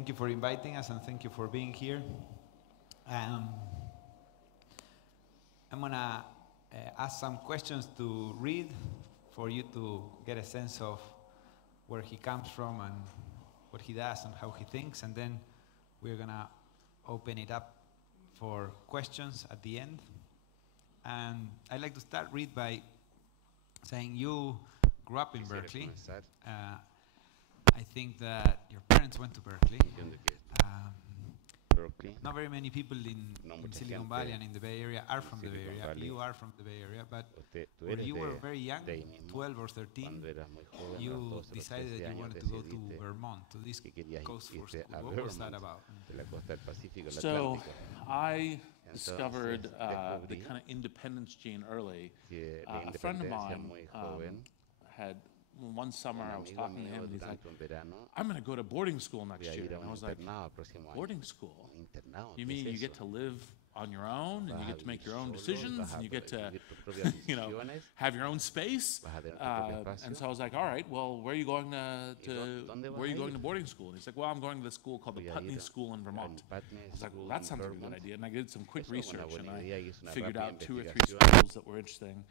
thank you for inviting us and thank you for being here. I'm gonna ask some questions to Reid for you to get a sense of where he comes from and what he does and how he thinks, and then we're gonna open it up for questions at the end. And I'd like to start, Reid, by saying you grew up in Berkeley. I think that your parents went to Berkeley. Not very many people in Silicon Valley and in the Bay Area are from the Bay Area. You are from the Bay Area, but when you were very young, 12 or 13, you decided that you wanted to go to Vermont, to this coast for school. What was that about? So I discovered the kind of independence gene early. A friend of mine had, one summer I was talking to him and he's like, I'm going to go to boarding school next year. And I was like, boarding school? You mean you get to live on your own and you get to make your own decisions and you get to, you know, have your own space? And so I was like, all right, well, where are you going to boarding school? And he's like, well, I'm going to this school called the Putney School in Vermont. I was like, well, that sounds like a good idea. And I did some quick research and I figured out 2 or 3 schools that were interesting.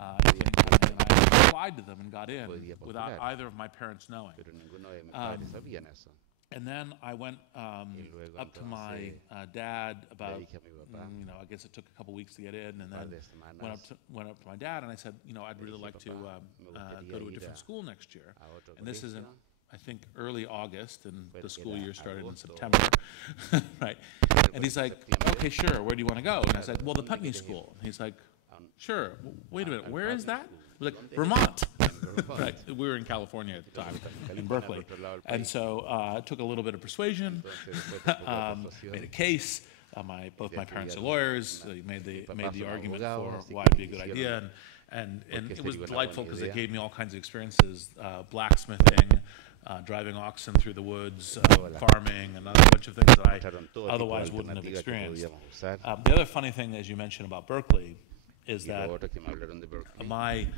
And I applied to them and got in without either of my parents knowing. And then I went up to my dad about, you know, I guess it took a couple weeks to get in, and then went up to my dad and I said, you know, I'd really like to go to a different school next year. And this is, I think, early August, and the school year started in September, right? And he's like, okay, sure, where do you want to go? And I said, well, the Putney School. And he's like, sure. Wait a minute. Where is that? Like, Vermont. Right. We were in California at the time, in Berkeley. And so it took a little bit of persuasion, made a case. Both my parents are lawyers. Made the argument for why it'd be a good idea. And it was delightful because it gave me all kinds of experiences, blacksmithing, driving oxen through the woods, farming, and a bunch of things that I otherwise wouldn't have experienced. The other funny thing, as you mentioned about Berkeley, is that my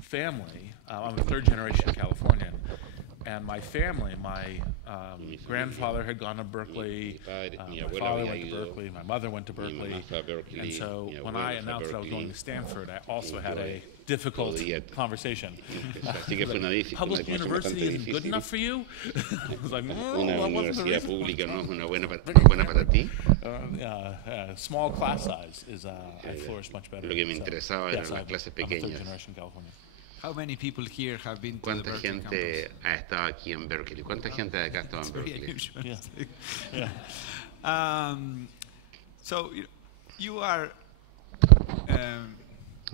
family, I'm a third-generation Californian, and my family, my grandfather had gone to Berkeley, my father went to Berkeley, my mother went to Berkeley, and so when I announced that I was going to Stanford, I also had a difficult conversation. Public university isn't good enough for you? I was like, small class size is, I flourished much better. Yes, I'm a third-generation Californian. How many people here have been to the Berkeley campus? ¿Cuánta gente ha estado aquí en Berkeley? ¿Cuánta gente de acá ha estado en Berkeley? So you are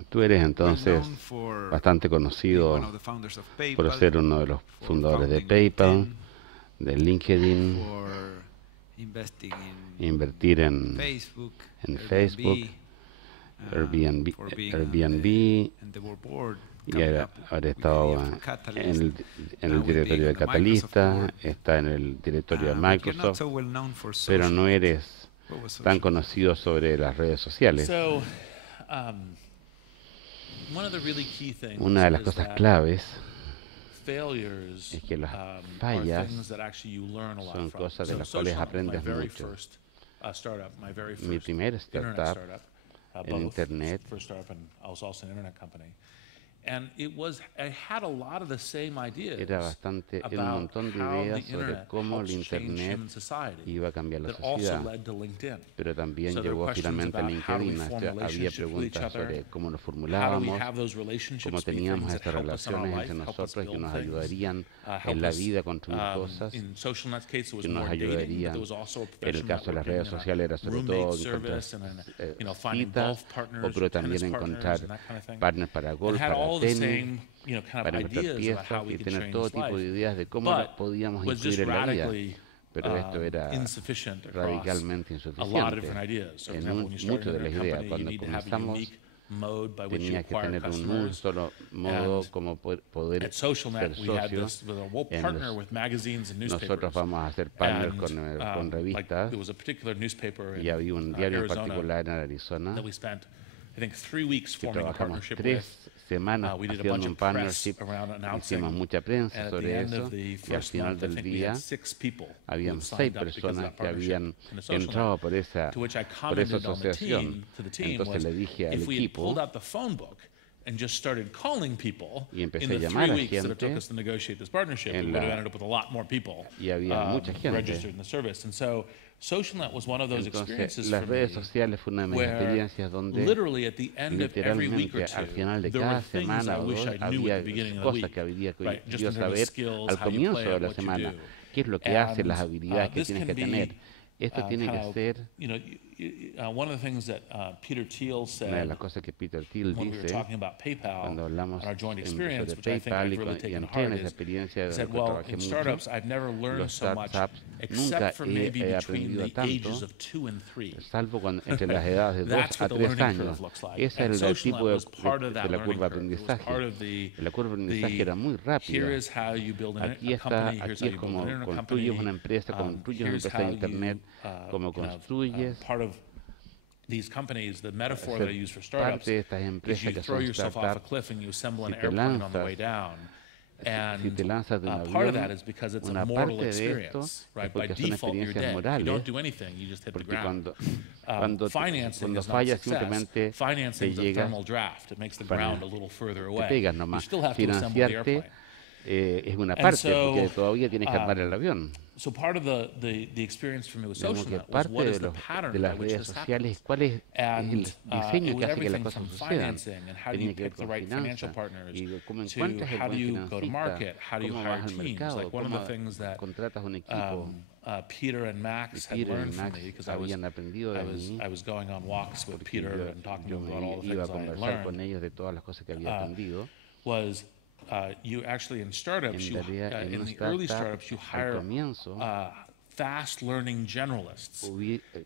Tú eres entonces bastante conocido por ser uno de los fundadores de PayPal, de LinkedIn, invertir en Facebook, Airbnb, y haber estado en el directorio de Catalysta, está en el directorio de Microsoft, pero no eres tan conocido sobre las redes sociales. Una de las cosas claves es que las fallas son cosas de las cuales aprendes mucho. Mi primer startup en Internet era un montón de ideas sobre cómo el Internet iba a cambiar la sociedad, pero también llegó finalmente a LinkedIn. Había preguntas sobre cómo nos formulábamos, cómo teníamos estas relaciones entre nosotros que nos ayudarían en la vida a construir cosas, que nos ayudarían. En el caso de las redes sociales era sobre todo encontrar citas, pero también encontrar partners para golf, para tenis, para encontrar piezas y tener todo tipo de ideas de cómo las podíamos incluir en la vida. Pero esto era radicalmente insuficiente en muchas de las ideas. Cuando comenzamos, tenía que tener un solo modo como poder ser socios. Nosotros vamos a ser partners con revistas, y había un diario en particular en Arizona que trabajamos 3 semanas haciendo un partnership, hicimos mucha prensa sobre eso y al final del día habían 6 personas que habían entrado por esa asociación. Entonces le dije al equipo y empecé a llamar a gente y había mucha gente. Entonces, las redes sociales fue una de mis experiencias donde literalmente al final de cada semana o dos había cosas que había que yo saber al comienzo de la semana, qué es lo que hace, las habilidades que tienes que tener. Esto tiene que ser una de las cosas que Peter Thiel dice cuando hablamos sobre PayPal y entré en esa experiencia de la que trabajé mucho. Los startups nunca he aprendido tanto, salvo entre las edades de 2 a 3 años. Ese es el tipo de la curva de aprendizaje. La curva de aprendizaje era muy rápida. Aquí es como construyes una empresa, de Internet, como construyes parte de estas empresas que son startups. Si te lanzas de un avión, una parte de esto es porque son experiencias morales, porque cuando fallas simplemente te llegas, te pegas nomás. Financiarte es una parte, porque todavía tienes que armar el avión. Digamos que parte de las redes sociales es cuál es el diseño que hace que las cosas sucedan. Tiene que ver con finanzas y cómo encuentras el buen financista, cómo vas al mercado, cómo contratas un equipo. Peter y Max habían aprendido de mí, porque yo me iba a conversar con ellos de todas las cosas que había aprendido. You actually in startups, in the early startups, you hire fast learning generalists.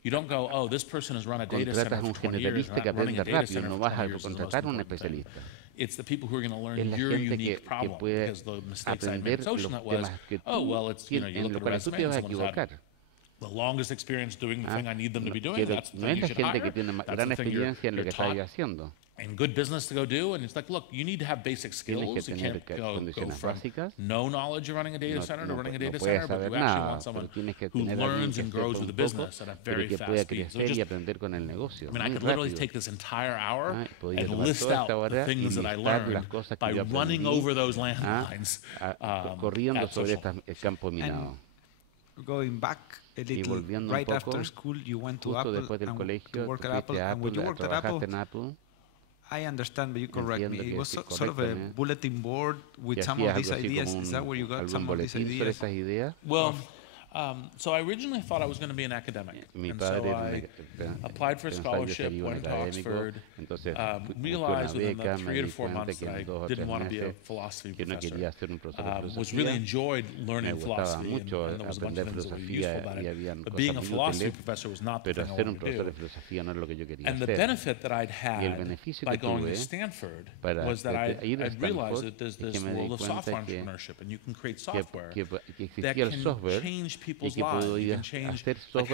You don't go, oh, this person has run a data center for 20 years, running a data center for 20 years. It's the people who are going to learn your unique problem, because the mistakes I made in SocialNet was, oh, well, it's, you look at a resume and someone's had the longest experience doing the thing I need them to be doing, that's the thing you should hire. That's the thing you're taught and good business to go do, and it's like, look, you need to have basic skills. You can't go from no knowledge of running a data center to running a data center, but you actually want someone who learns and grows with the business at a very fast speed. So just, I mean, I could literally take this entire hour and list out the things that I learned by running over those landmines. Going back a little, right after school, you went to Apple to work at Apple, and when you worked at Apple, I understand, but you correct me. It was sort of a bulletin board with some of these ideas. Is that where you got some of these ideas? Well, so I originally thought I was going to be an academic, and so I applied for a scholarship, went to Oxford, realized within the 3 to 4 months that I didn't want to be a philosophy professor. Was really enjoyed learning philosophy, and there was a bunch of things that were useful about it. But being a philosophy professor was not the thing I wanted to do. And the benefit that I'd had by going to Stanford was that I'd realized that there's this world of software entrepreneurship, and you can create software that can change people's lives. You can change how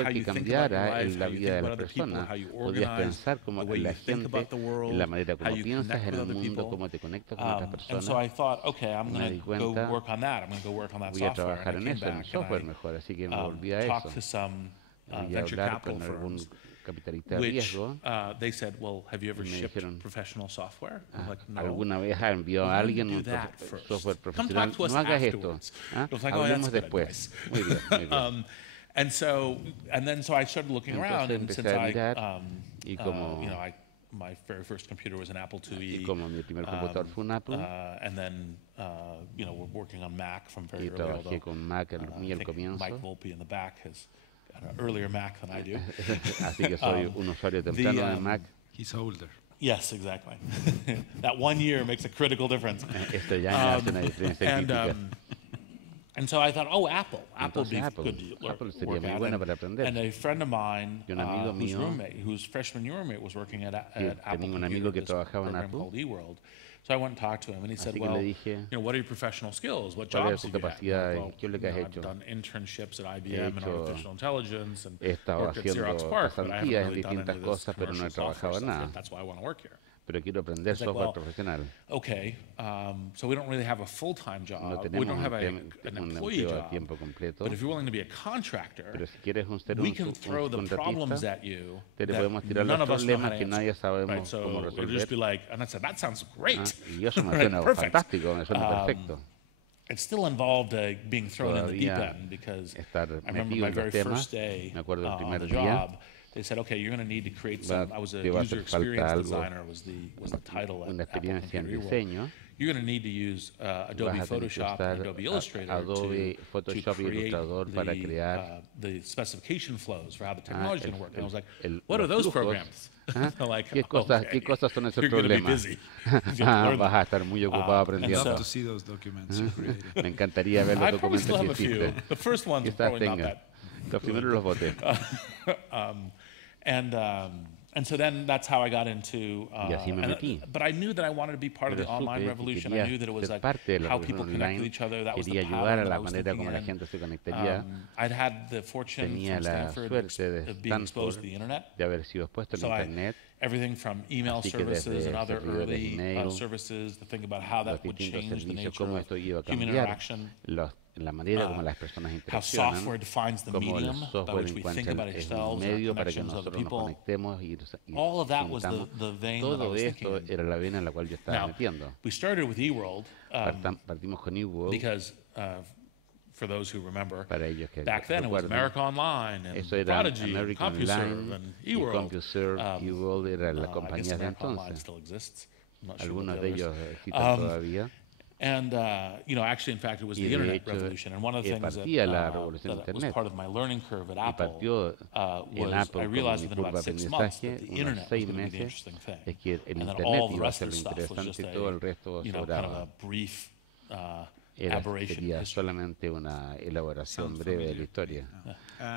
you think about your life, how you think about other people, how you organize, the way you think about the world, how you connect with other people. And so I thought, okay, I'm going to go work on that. I'm going to go work on that software. And I came back and I talked to some venture capital firms, which they said, well, have you ever shipped professional software? I'm like, no. ¿Alguna vez ha enviado a alguien un software profesional? No hagas esto. Hablemos después. Muy bien, muy bien. And then I started looking around, and since my very first computer was an Apple IIe. Y como mi primer computador fue un Apple. And then, we're working on Mac from very early. Trabajé con Mac muy al comienzo. Mike Volpe in the back has an earlier Mac than I do. Así que soy un usuario temprano de Mac. He's older. Yes, exactly. That 1 year makes a critical difference. Este ya hace una diferencia crítica. And so I thought, oh, Apple would be good to Apple sería muy buena para aprender. And a friend of mine, whose freshman year roommate, was working at Apple. Tenía un amigo que trabajaba en Apple. So I went and talked to him, and he said, well, what are your professional skills? What jobs have you had? I've done internships at IBM and artificial intelligence, and worked at Xerox PARC, but I haven't really done any of this commercial software stuff. That's why I want to work here. pero quiero aprender software profesional. Okay, so we don't really have a full-time job. No We tenemos don't have un employee empleo a job. tiempo completo, But if you're willing to be a contractor, pero si quieres ser we un can throw the problems contratista, at you te le that podemos tirar none los of us know how problemas to que answer. nadie sabemos Right, so cómo it'll just be resolver. like, and I said, that sounds great. Y eso me Right, suena perfect. fantástico, me suena perfecto. It still involved being thrown in the deep Todavía end because estar I remember metido my en very los temas, first day me acuerdo del on primer the día, job. They said, okay, you're going to need to create some. I was a te va a user hacer falta experience algo, designer was the title at una Apple experiencia en Computer. diseño. You're going to need to use Adobe Vas a tener que Photoshop and usar Adobe Illustrator Adobe to Photoshop y create Illustrator para crear the specification flows for how the technology is going to work. And I was like, el- what are los those flujos. programs? Like, ¿Qué cosas son esos you're going to be problemas? busy. You have to learn Vas them. a estar muy ocupado I'd aprendiendo. love to see those documents you created. Me encantaría ver los I probably documentos still que have a few. hiciste. The first ones are Quizás probably not tenga. that. Los primeros los voté. And so then that's how I got into. Y así me metí. But I knew that I wanted to be part of the Pero online supe que revolution. I quería knew that it was ser like parte de la how people revolución connect with online. each other. That was the Quería ayudar pattern a that I la was manera thinking como la in. gente se conectaría. I'd had the fortune Tenía from la Stanford suerte de of being exposed to Stanford the internet. de haber sido expuesto en So Internet. everything from email Así que services desde and other servidores de early email, services, to think about how los that would distintos change the servicios, nature cómo of esto iba a human cambiar interaction. la manera como las personas How interaccionan, software defines the cómo el medium by software which we think encuentra about el ourselves, our medio para que connections with other nosotros nos people. conectemos y All of that was sintamos. the vein that I Todo was esto thinking. era la vena en la cual yo estaba Now, metiendo. we started with eWorld Partimos con eWorld, because, for those who remember, para ellos que back then it was recuerdan, America Online and eso era Prodigy and American CompuServe Online and y eWorld. CompuServe. eWorld era la I guess compañía de America Online entonces. still exists. I'm not sure Algunos about de the ellos others. existen todavía. And, actually, in fact, it was Y the de internet hecho, revolution. And one of the things partía la that revolución de was Internet. part of my learning curve at Y Apple partió en was Apple I con realized mi within curva about de 6 months that aprendizaje, the unos internet was 6 going to be the meses, interesting thing. es que el And then Internet all the iba a rest ser of lo the stuff was interesante just y todo el resto kind of sobraba. a brief aberration. Sería history. solamente una elaboración Sounds breve de familiar. la historia.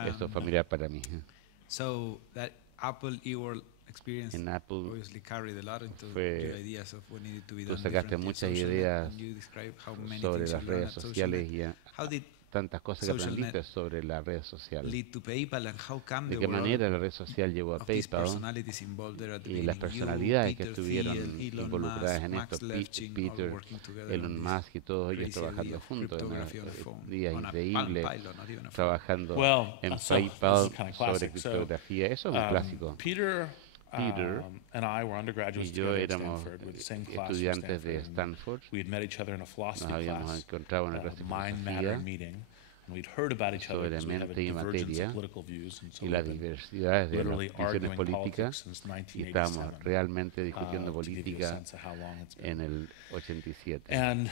Esto es Um, familiar para mí. So that Apple eWorld experience En Apple obviously carried a lot into fue- your ideas of what needed to be tú done sacaste differently at muchas social net, ideas and you describe how many sobre things las you learned redes at social sociales net. y How did tantas cosas que Social aprendiste net sobre la red social. lead to PayPal and how come De there qué were all manera la red social llevó a of these PayPal personalities involved there at the y las beginning? You, personalidades que Peter estuvieron Thiel, Elon involucradas Musk, en Max esto, Levchin, all Peter, working together Elon on this Musk y todos ellos crazy idea trabajando of juntos en cryptography on a phone, días on a Palm increíbles, Pilot, not even a phone. trabajando Well, en so this PayPal is kinda sobre classic. So, criptografía. Eso es un clásico. Peter Peter and I were undergraduates Y yo together at éramos Stanford with the same class at estudiantes de Stanford. Stanford. We had met each other in a Nos philosophy habíamos class, encontrado en una clase de mind matter filosofía meeting, and we'd heard about each other sobre because we have a mente y divergence materia of political views, and so y las we've been diversidades de las literally visiones arguing políticas politics since y estábamos 1987. realmente discutiendo To give you a política sense of how long it's been. en el 87. And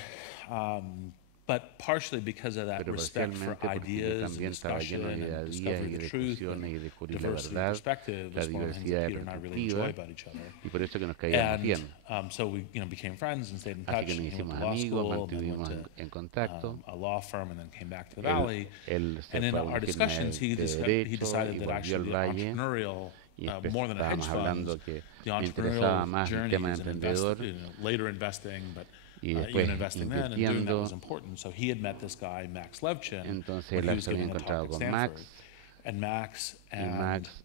but partially because of that Pero respect for parcialmente porque yo ideas and también estaba discussion lleno de and ideas discovering y the truth discusiones y and descubrir la diversity of verdad, perspective la was one of the things diversidad that de Peter and I really enjoy perspectiva, about each other. y por eso que nos caíamos And bien. so we became friends and stayed in Así touch. que nos And he went hicimos to law amigos, school, and then mantuvimos went to en contacto. a law firm, and then came back to the Valley. Él se And in fue a our una firma discussions, he de decided derecho that y volvió al actually the Valle. entrepreneurial, Y more than a hedge estábamos fund, hablando que the me interesaba entrepreneurial más el journey tema de is an emprendedor later investing, but y even después investing then and doing that invirtiendo. was important. So he had met this guy, Max Levchin, Entonces when él he was se había giving a talk encontrado at con Stanford. Max. And Max Y and Max,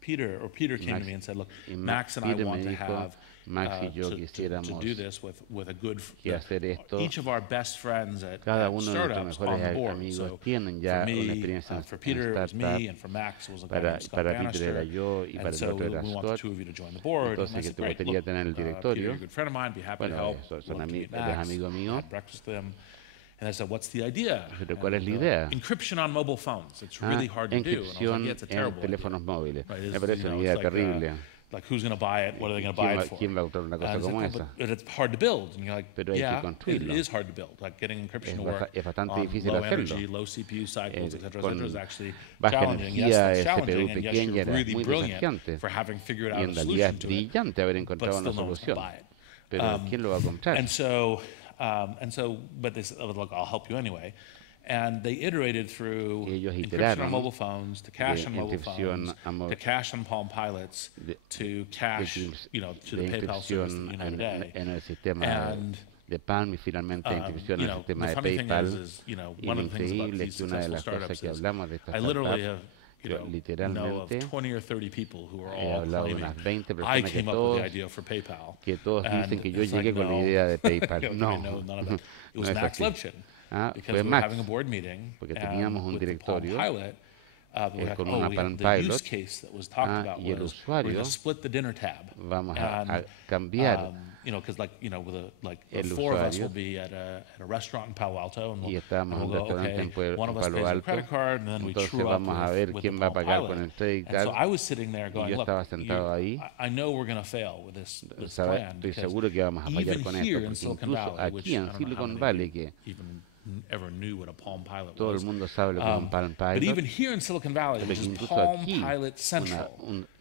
Peter came to me and said, look, y Max and I Peter me want to dijo, have Max y yo to quisiéramos do this with a good que hacer esto. each of our best friends at Cada uno de nuestros startups on the mejores board. amigos So tienen ya for me, una experiencia en for Peter it was startup. me, and for Max it was a guy named Scott Para Peter Bannister. era yo y para And el so otro era we want the Scott. two of you to join the board. Entonces, And I que said, te great, gustaría look, tener el Peter, directorio. you're a good friend of mine, be happy to Bueno, help. son Love to meet eres Max. amigo mío. Had breakfast with him. And I said, what's the idea? Pero ¿cuál es And, la idea? Encryption on mobile phones. It's really hard to do. And I was like, Encripción yeah, it's a en terrible idea. teléfonos móviles. Right, Me it's, parece una it's idea like, terrible. Like who's going to buy it? What are they going to buy it for? ¿Quién va a comprar una cosa And I was como like, esa? but it's hard to build. And you're like, Pero hay que yeah, it construirlo. is hard to build. Like getting encryption to work Es bastante on difícil low hacerlo. energy, low CPU cycles, et cetera, Con is actually baja challenging. Yes, energía, that's CPU challenging, and yes, pequeña, you're era really muy brilliant desafiante. for having figured Y out en a realidad solution es to it, brillante haber but encontrado still una no one's going solución. to buy it. Pero ¿quién lo va a comprar? But they said, oh, look, I'll help you anyway. And they iterated through Ellos encryption iteraron on mobile phones, to cache de on mobile encripción phones, to cache on Palm Pilots, to cache, to the de PayPal service that inscripción you know today. en el sistema And de Palm y finalmente inscripción en el sistema the de funny thing PayPal. is, Y one lo of the things about increíble es these que una de successful las cosas startups que is hablamos de esta I literally startup know of literalmente 20 or 30 people who are he all hablado de claiming unas 20 I personas came up with the idea for PayPal. dicen And que yo it's like, llegué con la no, idea de PayPal. no, none of that. It No was es Max así. Levchin. Because Fue we were Max, having a board meeting, porque and teníamos un with the Palm directorio Pilot, we had, con una we had Palm the use Pilot, case that was talked about y el was we're going usuario to split the dinner tab. vamos a And, cambiar because with the el four of us usuario, will be at a restaurant in Palo Alto, and y we'll estábamos en un go, restaurante okay, one of us en pays Palo a Alto, credit card, and then we entonces true up vamos a ver with quién the va a Palm pagar Pilot. con el credit And so card, I was sitting there y going, yo look, estaba sentado ahí, I know we're going to fail with this plan, estoy because seguro que vamos a fallar even con here esto, in porque Silicon incluso Valley, which aquí I en don't know how Silicon many Valley, of you que even ever knew what a Palm Pilot todo el was. mundo sabe lo que es un Palm But Pilot, even here in Silicon Valley, pero which que is incluso Palm aquí, Pilot Central,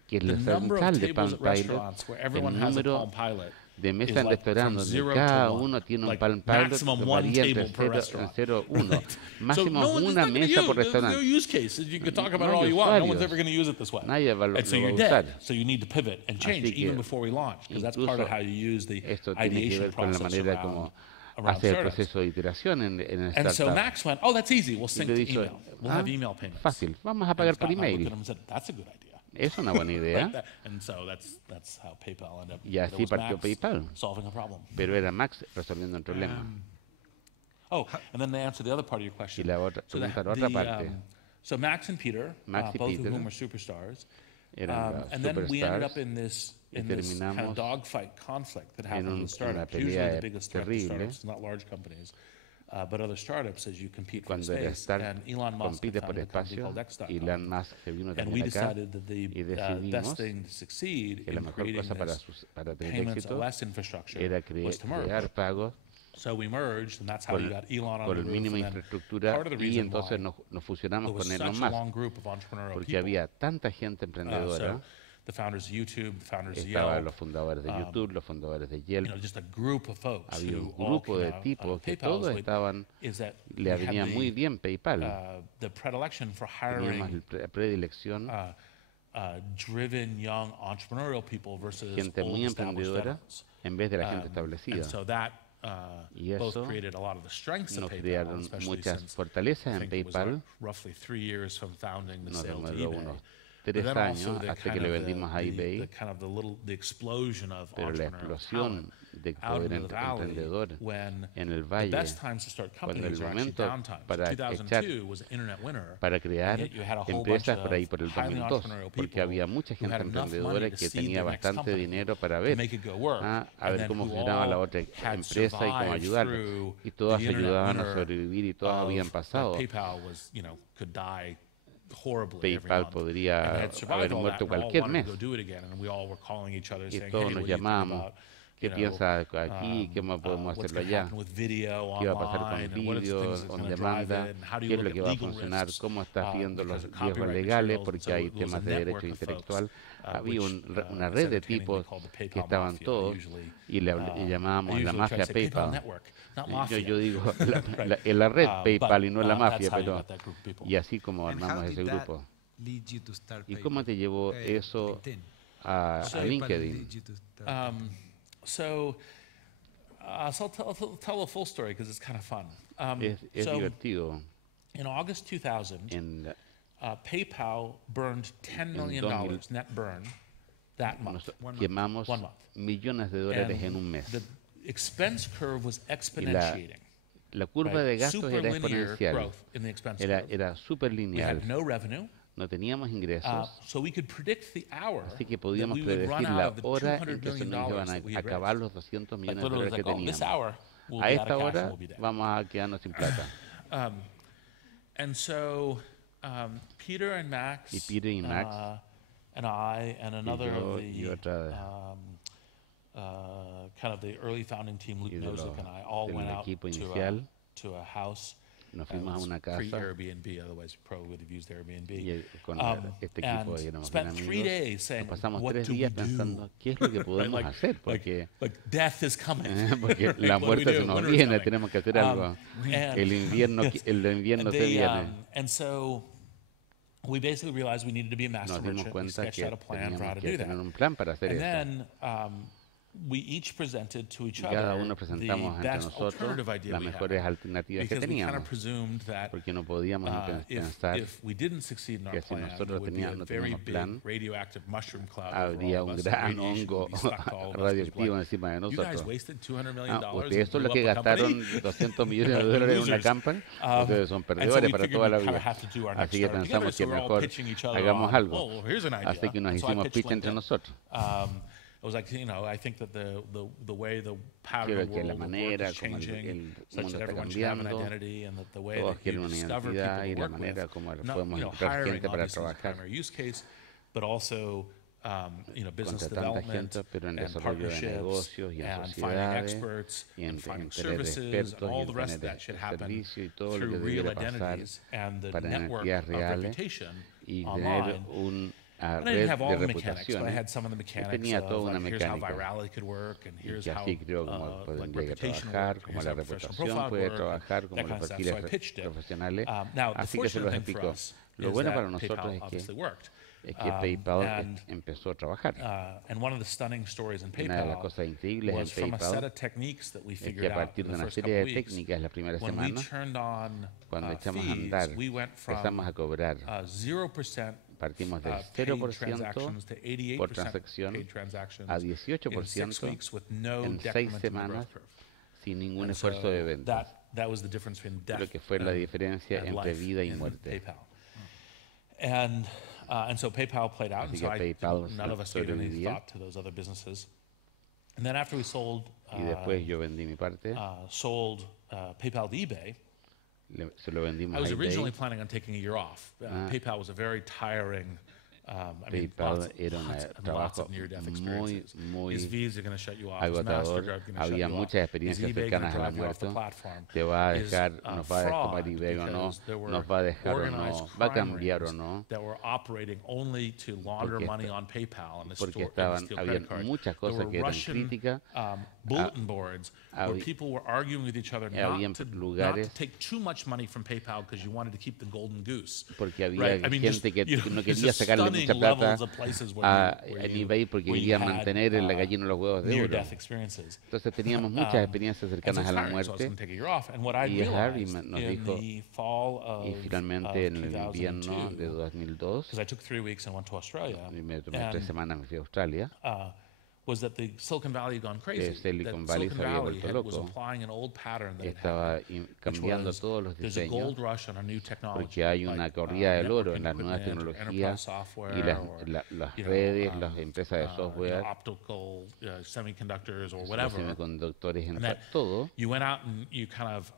que es the el number of central de tables Palm at Pilot, restaurants where el everyone has a número Palm Pilot de is mesas en like restaurantes from donde 0 cada to 1, uno tiene un like Palm Pilot, maximum one varía table entre per 0 restaurant. 1. So Máximo no one, it's una not gonna mesa por use, there are restaurante. use cases. You can talk about No it all hay you want. No one's usuarios. ever going to use it this way. Nadie lo And so va a you're usar. dead. So you need to pivot and change Así que even before we launch, because that's part of how you use the esto tiene que ideation ver con la process manera como around hacer el startups. proceso de iteración en el And so startup. Max went, oh, that's easy. We'll Y sync le to dijo, email. We'll have email payments. fácil, vamos a And pagar por Scott and I looked email. at him and said, that's a good idea. Es una buena idea. Right? And so that's how PayPal ended up. Y así It was partió Max PayPal. solving a problem. Pero era Max resolviendo un problema. Oh, and then to answer the other part of your Y question. la otra, So, pregunta la otra parte. so Max and Peter, Max y both Peter of whom are superstars. eran los And then we ended superstars. up in this Y kind of terminamos dogfight conflict that happens una with startups. pelea Usually the biggest threat to terrible. startups is not large companies, but other startups as you compete for Cuando el space. startup And Elon Musk compite por founded a company espacio, called X.com. Elon Musk se vino And también we acá decided that the y best decidimos thing to succeed que la in mejor creating cosa para, this para tener payments éxito OS infrastructure era was to merge. crear pagos So we merged, and that's how you got Elon on con the el roof. mínimo de And then infraestructura part of the y reason entonces why nos fusionamos there was con Elon such a Musk long group of entrepreneurial porque people. había tanta gente emprendedora. So the founders of YouTube, the founders of Estaban Yelp, los fundadores de YouTube, los fundadores de Yelp. just a group of folks Había who un all grupo came de out tipos que PayPal's todos way, estaban, is that le we had venía muy bien PayPal. the predilection for Teníamos hiring la predilección, driven young entrepreneurial people versus gente old muy established emprendedora veterans. en vez de la gente establecida. And so that Y both eso created a lot of the strengths of Nos PayPal, crearon especially muchas since fortalezas I en think it was PayPal. roughly 3 years from founding the Nos sale to demoró eBay. unos But 3 then also años the hasta kind que le of vendimos a eBay. the explosion of Pero la entrepreneurial explosión talent de out poder in the valley emprendedor when en el the valle, best times to start cuando companies el are actually momento down times. para 2002 was an internet winner. para crear And yet you had a whole empresas bunch por ahí of por el highly 2002, entrepreneurial porque people había mucha who gente had enough emprendedora money to que seed tenía their next bastante company dinero para to ver make it go work, a and ver then cómo who funcionaba la all otra had empresa y cómo survived ayudarla. through Y todas the internet ayudaban a winner sobrevivir y todas habían of pasado. PayPal was, could die horribly every PayPal month. podría And they had survived haber all muerto that, and all cualquier wanted mes. to go do it again, and we all were calling each other Y saying, todos hey, nos what do you think llamábamos. about, ¿Qué piensas aquí? ¿Qué más podemos what's hacerlo going to allá? happen with video ¿Qué va a pasar online, con and what are the vídeo, things that's on going to drive demanda? it, and how do ¿Qué you es look lo at que va a legal funcionar? risks, ¿Cómo estás viendo los because of riesgos copyright legales? materials? Porque So hay it was a temas de network derecho of folks, intelectual. Había which, una was red de entertainingly tipos called the que PayPal estaban Mafia. todos Usually, y le llamábamos I la usually try to mafia say PayPal PayPal. network, not mafia. Yo digo Right. la red PayPal But, y no la mafia, that's how you pero got that group of people. y así como And armamos how ese did that grupo. lead you to start ¿Y cómo PayPal? te llevó eso LinkedIn. a PayPal LinkedIn? lead you to start So I'll tell a full story because it's kind of fun. Es So divertido. in August 2000, En PayPal burned $10 million net burn that month. quemamos 1 month. millones de dólares And en un mes. the expense curve was exponentiating. La curva right? de gastos Super era linear exponencial. growth in the expense curve. Era súper We lineal. had no revenue, No teníamos ingresos, so we could predict the hour así que that podíamos we would run predecir out la of the hora en $200 que se million nos iban that we a had acabar raised. los 200 Like millones de literally, dólares like, que oh, this teníamos. hour we'll A be out esta of cash and hora we'll be dead. vamos a quedarnos sin plata. And so Peter and Max, Y Peter y Max, and I, and another yo, of y the otra kind of the early founding team, Luke y de Nozick and I, all del went out equipo inicial, to a house. nos fuimos a una casa Pre-Airbnb, otherwise we probably would have used Airbnb. y con este And equipo éramos bien spent 3 amigos. days saying, Nos pasamos what 3 do we días do? pensando qué es lo que podemos Like- hacer, porque, Like death is coming. porque Right? la What do we muerte se do? nos Winter's viene, coming. tenemos que hacer algo. And- El invierno se viene. And so we basically realized we needed to be a master Nos dimos merchant. We cuenta sketched que out a plan for how teníamos to que do tener that. un plan para hacer And eso. then we each presented to each Y cada other uno the presentamos entre best nosotros alternative idea las we mejores had. alternativas que Because we kind of teníamos, presumed that porque no podíamos if pensar we didn't succeed in our que si plan, there nosotros would be a no very teníamos big plan, radioactive mushroom cloud over habría all un of us, and gran radiation hongo would be stuck to all of us. Because radioactivo like, encima de you guys nosotros. wasted $200 million Ustedes and son blew los que up a company. gastaron 200 millones de dólares en una Losers. campaña, ustedes son And so perdedores we para figured toda we la kind of vida. have to do our next Así que startup together, pensamos so que we're all mejor pitching each other hagamos on, algo. oh, here's an idea. Así que nos And so I hicimos pitched pitch entre LinkedIn. nosotros. It was like, I think that the way the pattern Creo of the que la world of work manera is como changing, el such mundo that está everyone should have an cambiando, identity, and that the way todos that you quieren una discover identidad people y to la work manera with, como not, podemos encontrar hiring gente para obviously is the trabajar, primary use case, but also business contra tanta development gente, pero en and desarrollo de partnerships negocios y en and finding sociedades experts y en and finding tener services and expertos y all en the rest of tener that should happen servicio y todo lo through que real debiera pasar identities and the para network identidades of reales reputation y tener online. una And I red didn't have all de the mechanics, but I reputaciones. had some of the Yo mechanics tenía toda of una like, here's how mecánica virality could work, and y here's que how así creo como pueden llegar a reputation trabajar, work, como here's la how professional reputación profile puede work, trabajar, como that los kind of stuff. perfiles So I pitched it. profesionales. Now, the Así que se fortunate los thing for explico. us Lo is bueno that para nosotros PayPal es obviously worked. que PayPal And empezó a trabajar. And one of the stunning stories in Una de las PayPal cosas increíbles was en from a set PayPal of techniques that we es que figured a out partir in de the una first serie couple de weeks, técnicas la primera when we semana, turned on cuando echamos a fees, andar, we went empezamos a from cobrar 0% partimos del paid 0% transactions to 88% por transacción paid transactions a in 6 18% weeks with no en 6 decrement in the semanas growth curve. sin ningún And esfuerzo so de ventas. that was the difference between death Lo que fue la and- diferencia and entre life vida y in muerte. PayPal. And so PayPal played out, and Así so que PayPal none of us gave any sobrevivía. thought to those other businesses. And then after we sold Y después yo vendí mi parte, PayPal to eBay, se lo vendimos I a was originally eBay. planning on taking a year off. PayPal was a very tiring. PayPal era un lots trabajo of near-death muy, experiences. Is muy Visa going to shut you off? Is agotador. MasterCard going to shut Había you off? muchas Is experiencias eBay going to cercanas a la drive you off the muerte. platform? Te va a Is, dejar, nos va a tomar fraud eBay o no, because there were nos va a dejar o no, organized va a crime cambiar o rings no, that were operating only to launder Porque money on PayPal and porque steal credit había cards. muchas There cosas were que eran Russian críticas. bulletin boards where había- people were arguing with each other habían not to lugares- take too much money from PayPal because you wanted to keep the golden goose. Porque había Right? I mean, gente que no there's quería just sacarle stunning mucha plata levels of places where en eBay porque where you querían had, mantener la gallina los huevos de oro. near-death experiences. Entonces teníamos muchas experiencias And so cercanas it's a la tiring, so I was muerte going to take a year off. And what I y Harvey realized nos in dijo, the fall of, y finalmente en el 2002, invierno de 2002, because I took 3 weeks and went to Australia, y me tomé and 3 semanas, me fui a Australia, was that the Silicon Valley had gone crazy. Silicon That Valley Silicon se había Valley vuelto was loco. applying an old pattern that it estaba had, which cambiando was todos los there's a diseños gold rush on a new technology, porque hay una like, corrida del oro network en las nuevas equipment or tecnologías enterprise software y or, las you know, redes, las empresas de software, optical semiconductors or los whatever. semiconductores, And that todo. you went out and you kind of,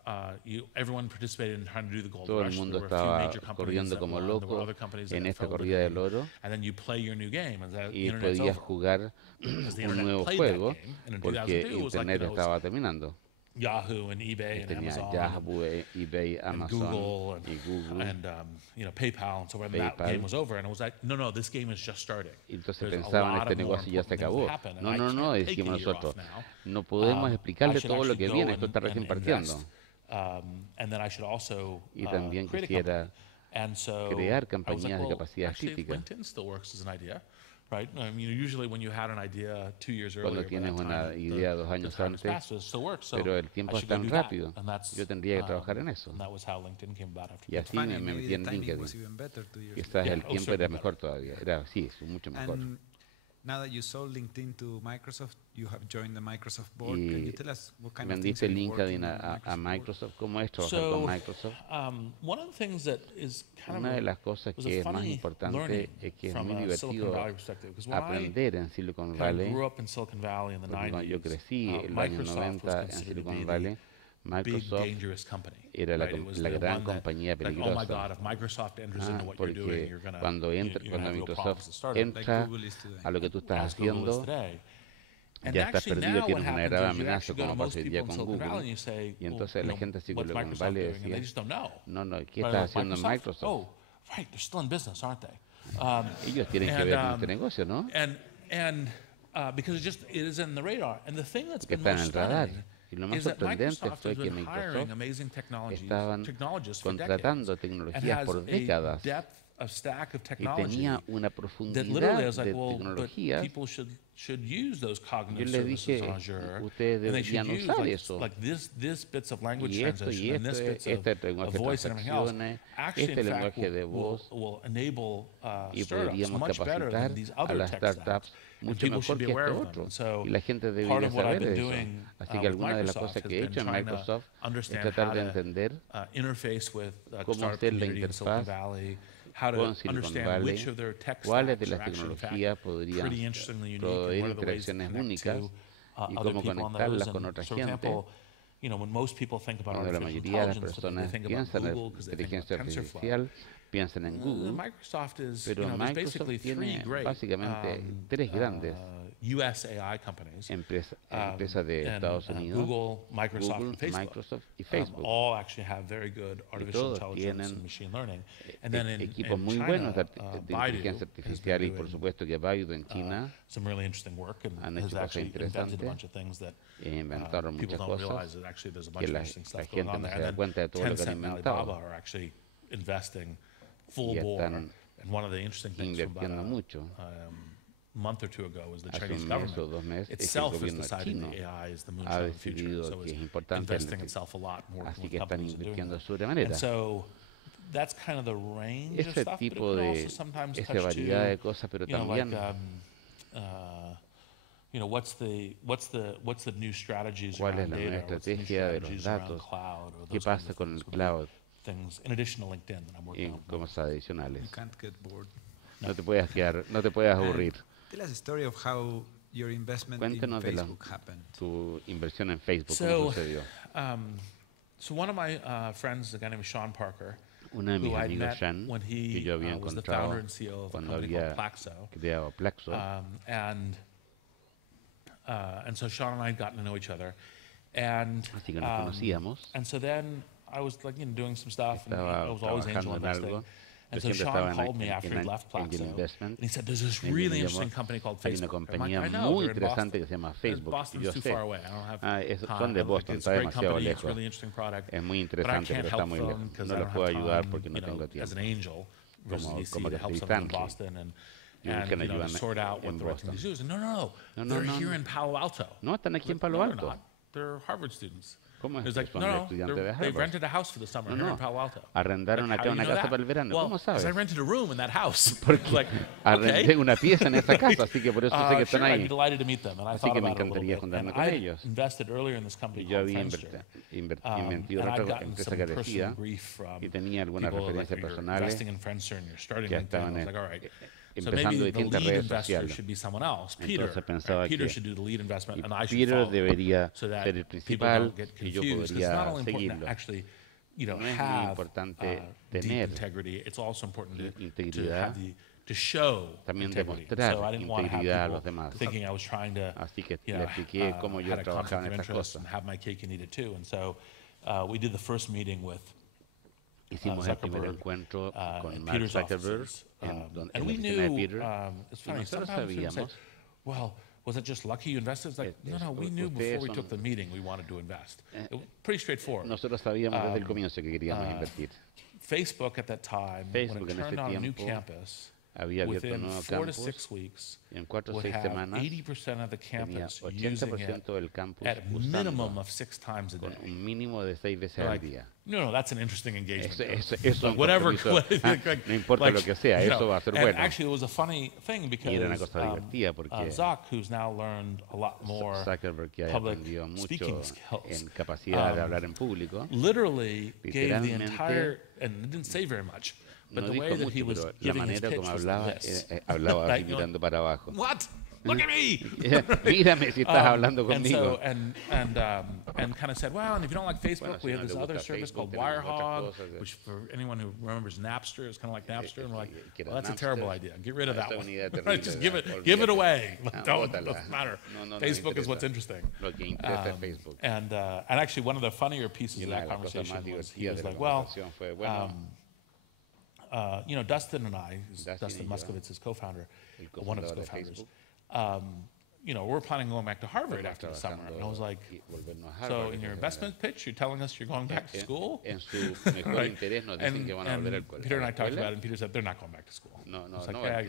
everyone participated in trying to do the gold Todo rush. el mundo There were a few estaba major companies corriendo that como won. There were loco other companies that en esta fell with corrida the del game. oro And then you play your new game, and the y internet's podías over. jugar Because the un internet nuevo played juego that game, and in porque 2002 it was like, Internet you know, estaba terminando. Yahoo and eBay and Tenía Amazon Yahoo, eBay, and Amazon Google y Google. and PayPal, and so when that PayPal. game was over, and it was like, no, this game is just starting. Y entonces There's a pensaban, lot este of more negocio ya se important things that acabó. happen, and No, I no, no, can't take decimos a year off nosotros. now. No podemos I explicarle should todo lo actually que go viene, esto está and recién invest. partiendo. And then I should also Y también create a quisiera company. And so crear I was campañas like, de well, capacidad actually, crítica. LinkedIn still works as an idea, right? I mean, usually when you had an idea 2 years earlier, Cuando by tienes that una time, idea the 2 años time has antes, passed, it still works. So pero el tiempo I es should go tan do that. rápido. And that's, Yo tendría que trabajar en eso. and that was how LinkedIn came about after Y así Funny, me maybe metí the en timing was LinkedIn. even better 2 years Quizás Yeah, el it was tiempo certainly era better. mejor todavía. Era, sí, es mucho mejor. And now that you sold LinkedIn to Microsoft, you have joined the Microsoft board. Can you Y tell us what kind of things vendiste are you LinkedIn working on a board? Microsoft. ¿Cómo es trabajar So, con Microsoft? one of the things that is kind Una of de las cosas was a que es más funny importante learning es que es from muy a Silicon divertido Valley perspective, because when I aprender en Silicon kind of Valley. grew up in Silicon Valley in the Porque cuando yo 90s, crecí en los años Microsoft 90 was en considered to be Silicon the Valley, big Microsoft dangerous company. era Right? It was la the gran one that, compañía like, oh my peligrosa. God, if Microsoft enters into what you're doing, Porque you're gonna cuando you're gonna have real problems Microsoft as a startup. Like entra Google is today. a lo que tú estás As Google is haciendo, today. And ya estás actually perdido, now tienes what una happens grave is you amenaza actually go to como most pasa hoy people día in con Silicon Valley and Google. you say, Y entonces la gente de what's Silicon Microsoft Valley doing? And they decía, just don't know. no, ¿qué Right, estás like, haciendo en Microsoft? Oh, right, they're still in business, aren't they? Ellos tienen que ver con este negocio, ¿no? And because it is in the radar. And the thing that's Que been está more en el radar. stunning Y lo más is that sorprendente Microsoft fue has que been hiring Microsoft amazing estaban technologists for decades contratando and tecnologías has por a décadas depth a stack of y technology tenía una that literally I profundidad was like, de well, but tecnologías. people should use those Yo cognitive le services dije, on Azure, ustedes and they should deberían use usar eso. like this bits of language Y esto, translation and this bits este lenguaje of de voice and everything else. transacciones, Actually, este in fact, lenguaje de voz, will enable y startups podríamos much better capacitar than these a other las tech stacks. startups And mucho people should mejor be que aware esto of them. otro. And so Y la gente part debería of what I've saber been de eso. doing Así que with alguna de las Microsoft cosas has que he been hecho en trying to Microsoft es understand tratar how de to entender interface with cómo startup hacer la community in Silicon interfaz Valley, how to con Silicon understand which Valley, of their tech cuáles de stacks las are actually in fact tecnologías podrían pretty interestingly unique, and proveer what are the ways to interacciones connect únicas to y other cómo people on conectarlas those. con And otra so, for gente. example, when most people think about Cuando la artificial mayoría de las intelligence, they personas think about piensan en Google because they think about inteligencia TensorFlow. artificial, piensan en Google, Microsoft is, pero there's Microsoft basically three tiene great básicamente tres grandes US AI companies. empresas de And, Estados Unidos, Google, Microsoft, Google, and Facebook. Microsoft y Facebook. All actually have very good artificial todos intelligence tienen and machine learning. And then equipos in muy China, buenos de Baidu inteligencia has been artificial y por doing, supuesto que Baidu en China some really interesting work and han has hecho cosas actually invented a interesantes, bunch of things that inventaron people muchas don't realize cosas that actually there's a bunch que of la interesting stuff gente going on no there. se da And cuenta de then todo lo que han Tencent and inventado. Alibaba are actually investing full Y bore. están And one of the interesting things from about invirtiendo mucho. a month or two ago was the Hace Chinese un mes o government 2 meses es que el itself is gobierno deciding chino the AI is the ha moonshot of the future. decidido So que it's es importante investing itself a lot more así with que están companies in doing invirtiendo that. sobremanera. And so that's kind of the range of Ese stuff, but it tipo can de, also sometimes esa touch variedad de to, cosas, pero like, también what's the new strategies cuál es around la nueva data, what's the new estrategia de los strategies around datos, cloud, or qué those kinds pasa of con things el would be cloud things in addition to LinkedIn that I'm y working on. cosas adicionales. You can't get bored. No te puedes quedar, no te puedes aburrir. Tell us a story of how your investment in Cuéntanos de Facebook happened. tu inversión en Facebook, So, cómo sucedió. So one of my friends, a guy named Sean Parker, Uno de mis who I amigos, met Sean, when que he yo había was the encontrado founder and CEO of a cuando company había called Plaxo. creado Plaxo, And so Sean and I had gotten to know each other. And, así que nos conocíamos. and so then I was doing some stuff, and Estaba I was always angel trabajando en investing. algo. And Yo so siempre Sean estaba called me after he left Angel Plaxo, Investment. and he said, "There's this Y really me interesting llamó, company called hay una Facebook." I'm compañía like, "I know, muy they're in interesante Boston." que se llama He said, Facebook. Y "Boston's yo too sé, far away. I don't have time." son de I'm like, Boston, "It's a está great demasiado company, it's lejos. really interesting product, Es muy but I interesante, can't pero está help muy them lejos. because No I los don't puedo have ayudar time, porque no tengo as tiempo. an angel versus Como VC to help que someone in Frankie. Boston and Y buscan to ayuda sort out what en the right thing Boston. to do. And no, No, they're no, here no. in Palo Alto. No, están aquí en Like, Palo no, Alto. they're not. They're Harvard students. ¿Cómo es It's que like, son no, estudiantes de they've Harvard? rented a house for the summer No, here no. in Palo Alto. Arrendaron Like, acá how do una you know casa that? para el verano. Well, ¿Cómo because sabes? I rented a room in that house. Porque Like, arrendé okay. una pieza en esa casa, así que por eso sé que están Sure, I'd ahí. be delighted to meet them. And I Así thought que me about it a little encantaría bit. juntarme And con I ellos. invested earlier in this company Y yo called había Friendster. invertido en And I'd otra gotten empresa some que personal decía grief from y tenía algunas people like, referencias you're personales investing in Friendster and you're starting que LinkedIn. estaban I was like, all right. So empezando maybe the distintas lead redes investor sociales. should be someone else, Peter. Entonces pensaba Peter que should do the lead investment and I should Peter follow. debería So that ser el people principal don't get y yo confused. 'Cause it's not podría only important to seguirlo. actually, No es muy have importante deep tener integrity. It's also important to integridad, have to show también integrity. demostrar So I didn't want to have integridad a los people demás. thinking I was trying to, Así que le expliqué cómo yo had a trabajaba conflict en of estas interest cosas. and have my cake and eat it too. And so we did the first meeting with Hicimos el primer Zuckerberg, encuentro con in Mark Peter's Zuckerberg offices. en And la we oficina de knew, Peter. it's Y funny, nosotros sometimes people say, sabíamos, well, was it just lucky you invested? It's like, no, we knew before we took the meeting we wanted to invest. It was pretty straightforward. nosotros sabíamos desde el comienzo que queríamos invertir. Facebook at that time, Facebook when en it ese turned on a new tiempo campus, había abierto un within nuevo 4 to campus 6 weeks, y en 4 o would 6 have semanas 80% of the tenía campus using it 80% del campus at a usando minimum of 6 times a con day. un mínimo de 6 veces They're al like, día. no, that's an interesting engagement. Eso Like, es un whatever, compromiso. No importa lo que sea, eso va a ser and bueno. actually, it was a funny thing Y era una because cosa divertida porque Zuck, who's now learned a lot more Zuckerberg, que ha public aprendido mucho speaking skills, en capacidad de hablar en público, literally gave the literalmente entire, and it didn't say very much, but no the way dijo that he mucho, was pero la giving his manera pitch como was hablaba, like this. hablaba Like, así mirando para abajo. What? Look at me! Mírame si estás hablando And conmigo. so, and kind of said, well, and if you don't like Facebook, Bueno, si we no have this le other gusta service called Facebook, tenemos otras Wirehog, cosas, which for anyone who remembers Napster is kind of like Napster, and we're like, que era well, that's a Napster. terrible idea. Get rid of that Esa one. unidad terrible, Right? Just give olvídate. it away. Don't, bótala. doesn't matter. No Facebook is interesa. what's interesting. Lo que interesa es Facebook. And actually, one of the funnier pieces Y of una that de las cosas conversation más was he divertidas was de la like, well, conversación fue, bueno, Dustin and I, Dustin Dustin y yo, Moskovitz, his co-founder, el one of his cofundador de co-founders, Facebook, we're planning on going back to Harvard after the summer. And I was like, so in your investment pitch, you're telling us you're going back to school? Right? And Peter and I talked about it, and Peter said, they're not going back to school. I was like, yeah,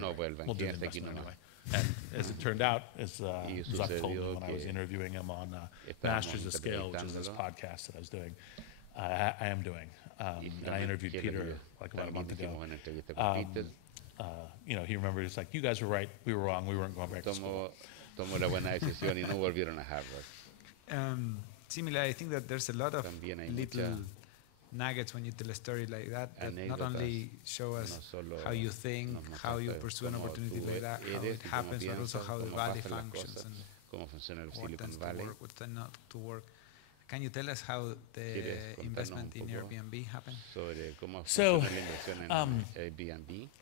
we'll do the investment anyway. And as it turned out, as Zuck told me when I was interviewing him on Masters of Scale, which is this podcast that I was doing, I am doing. And I interviewed Peter like about a month ago. He remembered, it's like, you guys were right, we were wrong, we weren't going back to school. Tomó la buena decisión y no volvieron a Harvard. Similarly, I think that there's a lot of little nuggets when you tell a story like that not only show us how you think, how you pursue an opportunity like that, how it happens, but also how the valley functions and what tends to work, what tends not to work. Can you tell us how the investment in Airbnb happened? So,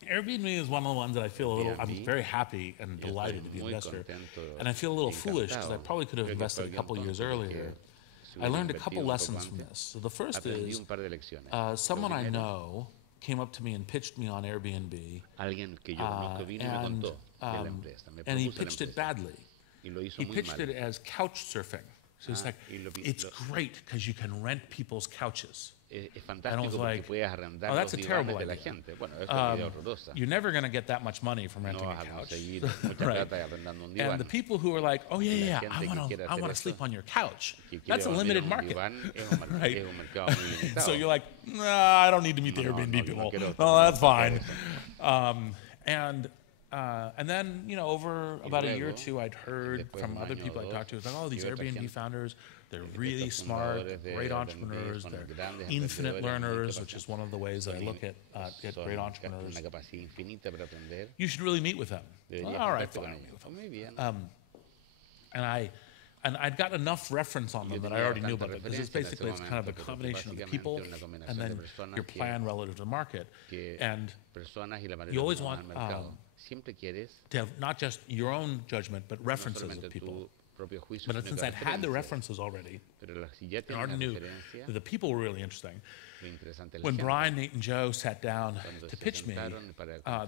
Airbnb is one of the ones that I feel a little, I'm very happy and delighted to be an investor. And I feel a little foolish because I probably could have invested a couple years earlier. I learned a couple lessons from this. So the first is, someone I know came up to me and pitched me on Airbnb, and he pitched it badly. He pitched it as couch surfing. So it's like, it's great because you can rent people's couches. And I was like, oh, that's a terrible idea. You're never going to get that much money from renting a couch. Right. And the people who are like, oh, yeah, I want to sleep on your couch. That's a limited market. Right? So you're like, nah, I don't need to meet the Airbnb people. No, that's fine. And then, over about a year or two, I'd heard from other people I talked to, it's like, oh, these Airbnb founders, they're really smart, great entrepreneurs, they're infinite learners, which is one of the ways that I look at great entrepreneurs. You should really meet with them. Well, all right, fine, I'll meet with them. And I'd got enough reference on them that I already knew about it, because it's kind of a combination of the people and then your plan relative to the market. And you always want to have not just your own judgment, but references of people. But since I'd had the references already, I already knew that the people were really interesting. When Brian, Nate, and Joe sat down to pitch me,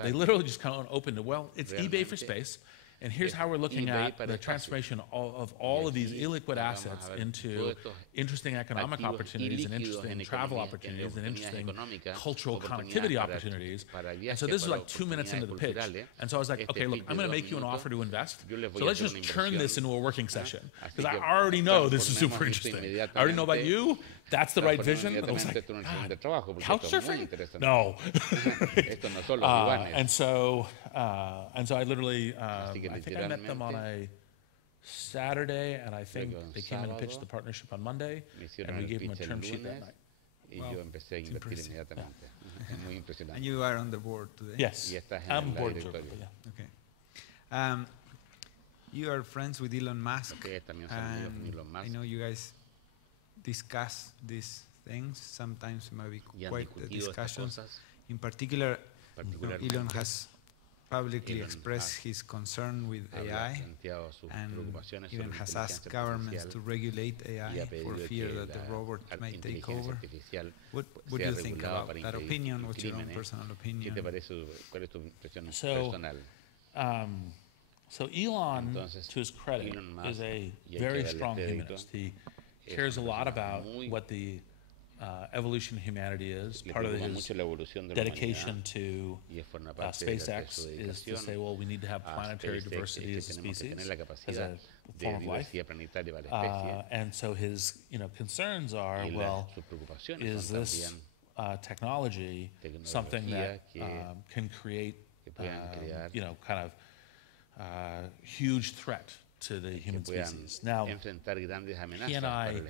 they literally just kind of opened it. Well, it's eBay for space. And here's how we're looking at the transformation of all of these illiquid assets into interesting economic opportunities and interesting travel opportunities and interesting cultural connectivity opportunities. And so this is like 2 minutes into the pitch. And so I was like, okay, look, I'm going to make you an offer to invest. So let's just turn this into a working session. Because I already know this is super interesting. I already know about you. That's the right vision. And I was like, God, couch surfing? No. And so I literally, I think I met them on a Saturday, and I think they came in and pitched the partnership on Monday, and we gave them a term sheet that night. Wow. And you are on the board today? Yes, I'm board observer. Yeah. Okay. You are friends with Elon Musk, and I know you guys discuss these things. Sometimes it might be quite the discussions. In particular, Elon has publicly expressed his concern with AI and even has asked governments to regulate AI for fear that the robot might take over. What do you think about that opinion? What's your own personal opinion? So Elon, to his credit, is a very strong humanist. He cares a lot about what the evolution of humanity is. Part of his dedication to SpaceX is to say, well, we need to have planetary diversity as a species, as a form of life. And so his kind are, well, is this technology something that can create kind of huge threat to the human species? Now, he and I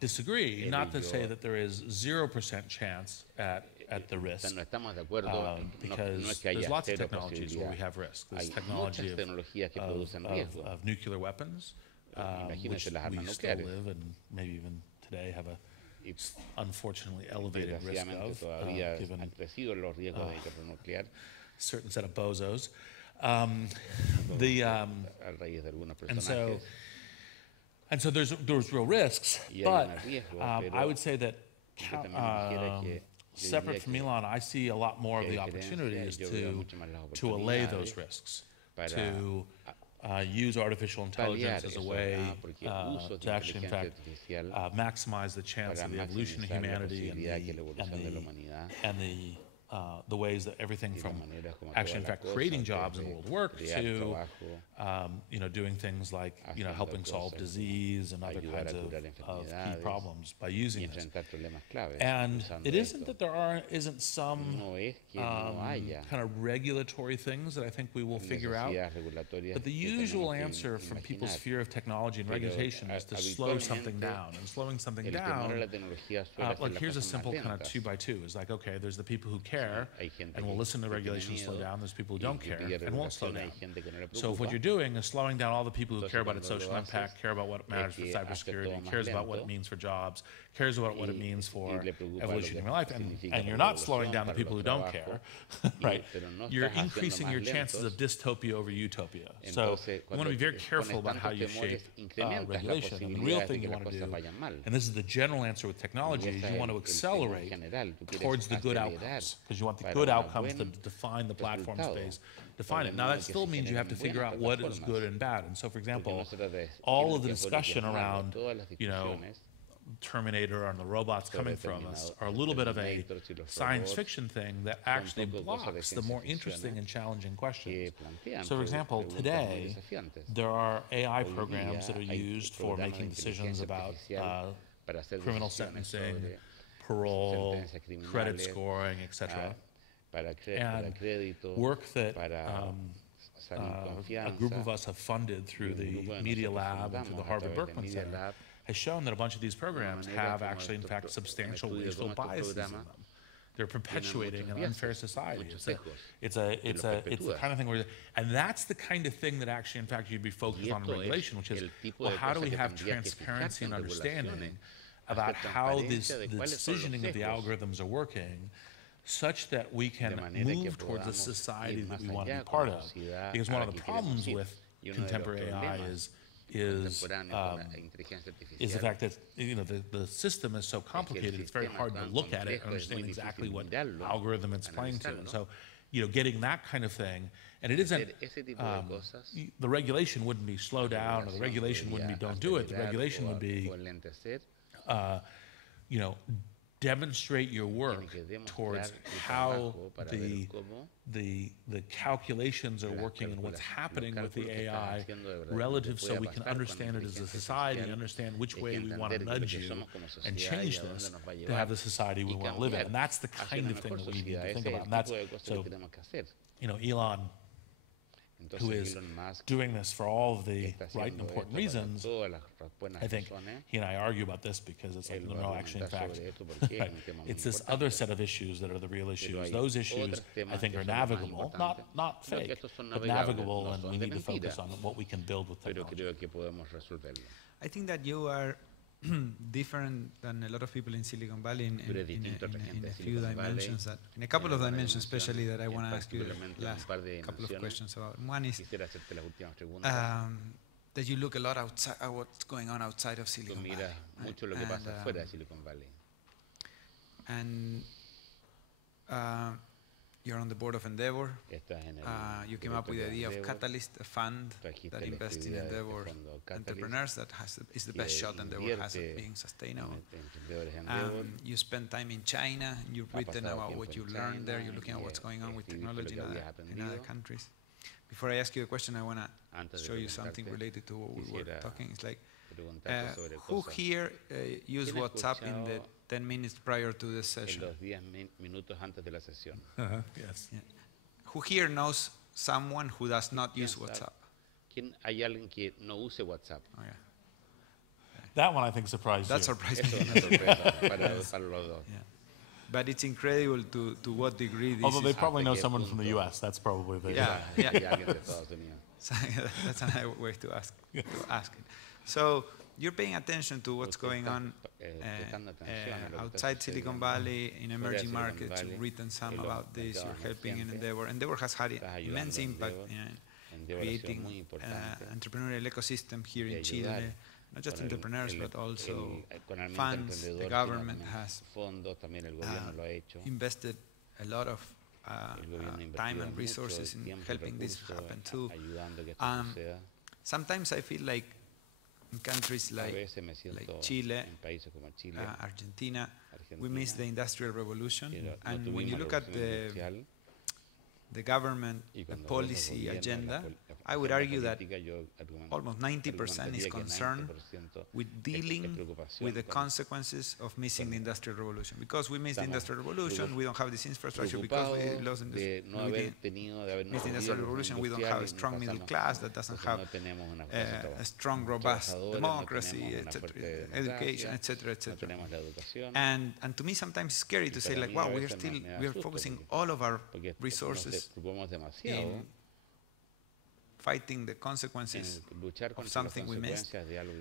disagree, not to say that there is 0% chance at the risk, because there's lots of technologies where we have risk. There's technology of nuclear weapons, which we still live and maybe even today have a unfortunately elevated risk of, given a certain set of bozos. And so there's real risks, but I would say that separate from Elon, I see a lot more of the opportunities to allay those risks, to use artificial intelligence as a way to actually, in fact, maximize the chance of the evolution of humanity and the ways that everything from actually, in fact, creating jobs in world work to, doing things like, helping solve disease and other kinds of key problems by using it. And it isn't that there isn't some kind of regulatory things that I think we will figure out, but the usual answer from people's fear of technology and regulation is to slow something down. And slowing something down, like here's a simple kind of 2x2. It's like, okay, there's the people who care and will listen to regulations slow down. There's people who don't care and won't slow down. So if what you're doing is slowing down all the people who care about its social impact, care about what matters for cybersecurity, cares about what it means for jobs, cares about what it means for evolution in your life, and you're not slowing down the people who don't care, right? You're increasing your chances of dystopia over utopia. So you want to be very careful about how you shape regulation. And the real thing you want to do, and this is the general answer with technology, is you want to accelerate towards the good outcomes, because you want the good outcomes to define the platform space, define it. Now that still means you have to figure out what is good and bad. And so, for example, all of the discussion around, Terminator and the robots coming from us are a little bit of a science fiction thing that actually blocks the more interesting and challenging questions. So, for example, today, there are AI programs that are used for making decisions about criminal sentencing, parole, credit scoring, etc. And work that a group of us have funded through the Media Lab and through the Harvard Berkman Center has shown that a bunch of these programs have actually, in fact, substantial racial biases in them. They're perpetuating an unfair society. It's the kind of thing where, and that's the kind of thing that actually, in fact, you'd be focused on in regulation, which is, well, how do we have transparency and understanding about how the decisioning of the algorithms are working, such that we can move towards a society that we want to be part of? Because one of the problems with contemporary AI is the fact that the system is so complicated. It's very hard to look at it and understand exactly what algorithm it's playing to. And so, getting that kind of thing, and it isn't the regulation wouldn't be slow down, or the regulation wouldn't be don't do it. The regulation would be demonstrate your work towards how the calculations are working and what's happening with the AI relative, so we can understand it as a society, understand which way we want to nudge you and change this to have the society we want to live in. And that's the kind of thing that we need to think about. And that's, so, Elon, who is doing this for all of the right and important reasons, I think he and I argue about this because it's like, no, actually, in fact, it's this other set of issues that are the real issues. Those issues, I think, are navigable, not fake, but navigable, and we need to focus on what we can build with technology. I think that you are different than a lot of people in Silicon Valley in a few dimensions, in a couple of dimensions especially, that I want to ask you the last couple of questions about. One is that you look a lot outside at what's going on outside of Silicon Valley. And you're on the board of Endeavor. You came up with the idea of Catalyst, a fund that invests in Endeavor entrepreneurs that is the best shot Endeavor has at being sustainable. You spend time in China. You've written about what you learned there. You're looking at what's going on with technology in other countries. Before I ask you a question, I want to show you something related to what we were talking. It's like, who here used WhatsApp in the 10 minutes prior to the session? Yes. Yeah. Who here knows someone who does not use WhatsApp? ¿Hay alguien que no use WhatsApp? Oh, yeah. That one I think surprised you. That surprised me. But it's incredible to what degree this Although they probably know someone from the U.S. That's probably the... So that's another way to ask it. So you're paying attention to what's going on outside Silicon Valley, in emerging markets. You've written some about this. You're helping in Endeavor. Endeavor has had immense impact in creating entrepreneurial ecosystem here in Chile. Not just entrepreneurs, but also funds. The government has invested a lot of time and resources in helping this happen too. Sometimes I feel like in countries like Chile, Argentina, we miss the Industrial Revolution. And when you look at the government policy agenda, I would argue that almost 90% is concerned with dealing with the consequences of missing the Industrial Revolution. Because we missed the Industrial Revolution, we don't have this infrastructure. Because we lost the Industrial Revolution, we don't have a strong middle class that doesn't have a strong, robust democracy, etc., education, etc., etc. And to me, sometimes it's scary to say, like, wow, we are focusing all of our resources in fighting the consequences of something we missed.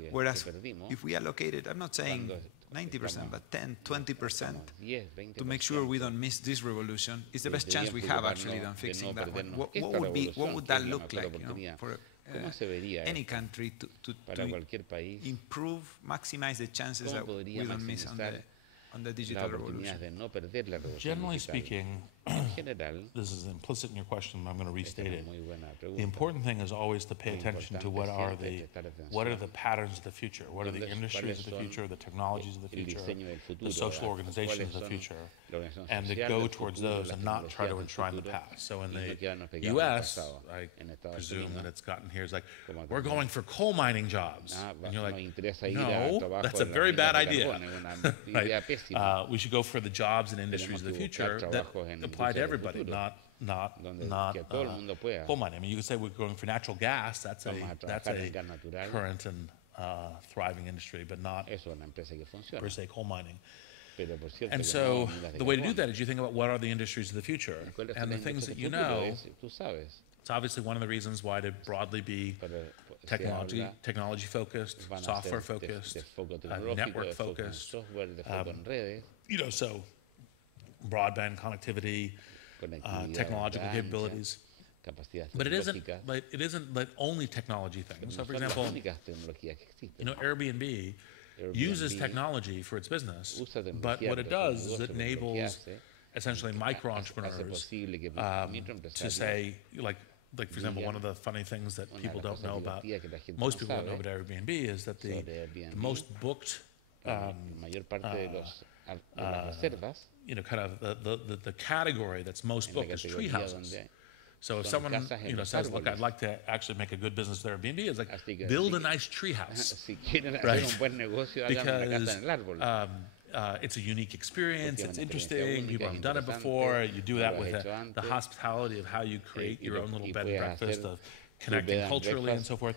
Whereas if we allocated, I'm not saying 90%, but 10, 20% to make sure we don't miss this revolution, it's the best chance we have actually on fixing that one. What would that look like, for any country to improve, maximize the chances that we don't miss on the digital revolution? Generally speaking, this is implicit in your question, but I'm going to restate it. The important thing is always to pay attention to what are the patterns of the future, what are the industries of the future, the technologies of the future, the social organizations of the future, and to go towards those and not try to enshrine the past. So in the U.S., I presume that it's gotten here, is like, we're going for coal mining jobs. And you're like, no, that's a very bad idea. Right? We should go for the jobs and industries of the future that apply to everybody, not coal mining. I mean, you could say we're going for natural gas. That's a current and thriving industry, but not per se coal mining. And so the way to do that is you think about what are the industries of the future, and the things that you know. It's obviously one of the reasons why to broadly be technology focused, software focused, network focused. So broadband connectivity, technological capabilities. But it isn't like only technology things. So for example, Airbnb uses technology for its business, but what it does is it enables essentially micro entrepreneurs to say, like for example, one of the funny things that people don't know about, most people don't know about Airbnb, is that the most booked kind of the category that's most booked is tree houses. So if someone says, look, I'd like to actually make a good business with Airbnb, it's like, build a nice tree house, right? Because it's a unique experience, it's interesting, people haven't done it before, you do that with the hospitality of how you create your own little bed and breakfast, of connecting culturally and so forth.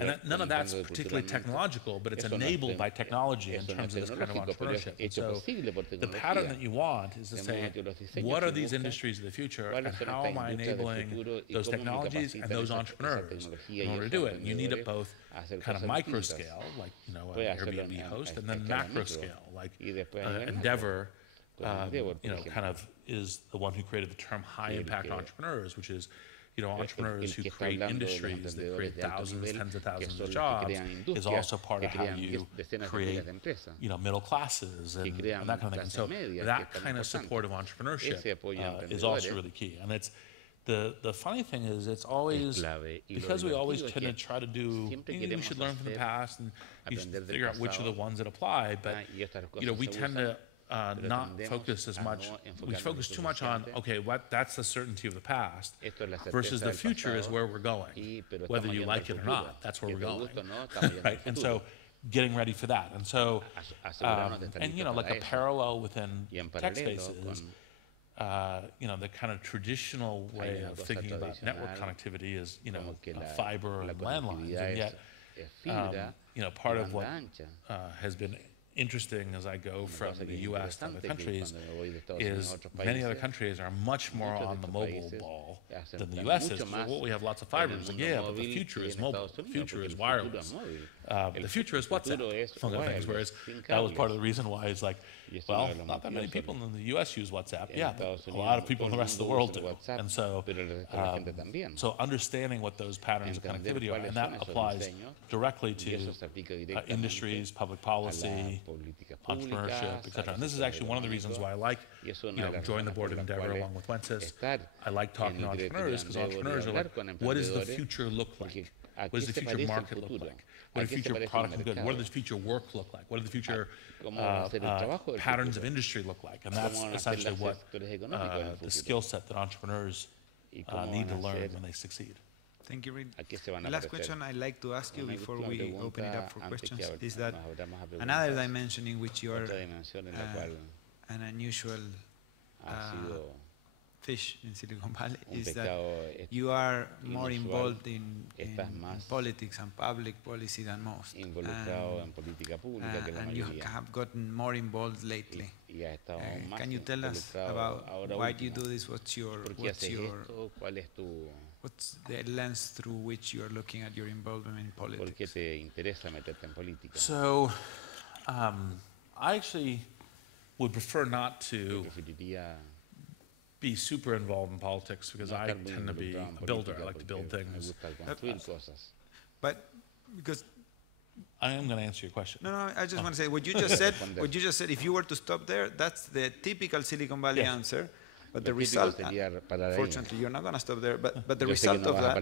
And none of that's particularly technological, but it's enabled by technology in terms of this kind of entrepreneurship. And so the pattern that you want is to say, what are these industries of the future, and how am I enabling those technologies and those entrepreneurs in order to do it? And you need it both kind of micro scale, like an Airbnb host, and then macro scale, like Endeavor, kind of is the one who created the term high impact entrepreneurs, which is entrepreneurs who create industries that create thousands, tens of thousands of jobs, is also part of how you create, middle classes and that kind of thing. And so that kind of supportive entrepreneurship is also really key. And it's the funny thing is, it's always, because we always tend to try to do, we should learn from the past and you should figure out which are the ones that apply, but we tend to not focus as much. We focus too much on, that's the certainty of the past, versus the future is where we're going, whether you like it or not. That's where we're going, right? And so, getting ready for that. And so, like a parallel within tech spaces, the kind of traditional way of thinking about network connectivity is, fiber and landlines, and yet, part of what has been interesting as I go from the U.S. to other countries is many other countries are much more on the mobile ball than the U.S. is. Well, we have lots of fiber. It's like, yeah, but the future is mobile. The future is wireless. The future is WhatsApp. One of the things, whereas that was part of the reason why it's like, well, not that many people in the U.S. use WhatsApp. Yeah, but a lot of people in the rest of the world do. And so, so understanding what those patterns of connectivity are, and that applies directly to industries, public policy, entrepreneurship, etc. And this is actually one of the reasons why I like, join the board of Endeavor along with Wences. I like talking to entrepreneurs because entrepreneurs are like, what does the future look like? What does the future market look like? What does the future product and good? What does the future work look like? What do the future patterns of industry look like? And that's essentially what the skill set that entrepreneurs need to learn when they succeed. Thank you, Reid. The last question I'd like to ask you before we open it up for questions is that another dimension in which you are an unusual fish in Silicon Valley is that you are more involved in politics and public policy than most. And you have gotten more involved lately. Can you tell us about why do you do this? What's the lens through which you are looking at your involvement in politics? So, I actually would prefer not to be super involved in politics because I tend to be a builder. I like to build things. But because I am going to answer your question. No, I just want to say what you just said. If you were to stop there, that's the typical Silicon Valley answer. But the result, fortunately, you're not going to stop there. But the result of that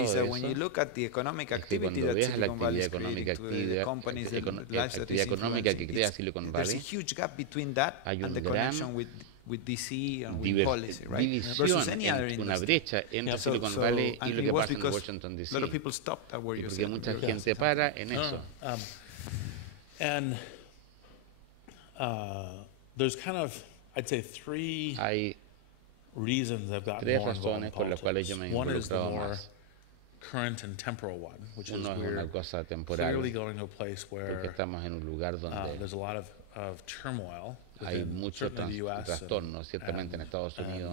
is that when you look at the economic activity that Silicon Valley is creating, the companies, the lives that is influencing, there's a huge gap between that and the connection with DC and with policy, right? Versus any other industry. Silicon Valley y lo que pasa en Washington DC. A lot of people stopped at where you're saying. Porque mucha gente para en eso. And there's kind of, I'd say, three reasons I've gotten more involved in politics. One is the more current and temporal one, which is we're clearly going to a place where there's a lot of turmoil. Hay mucho trastorno, ciertamente en Estados Unidos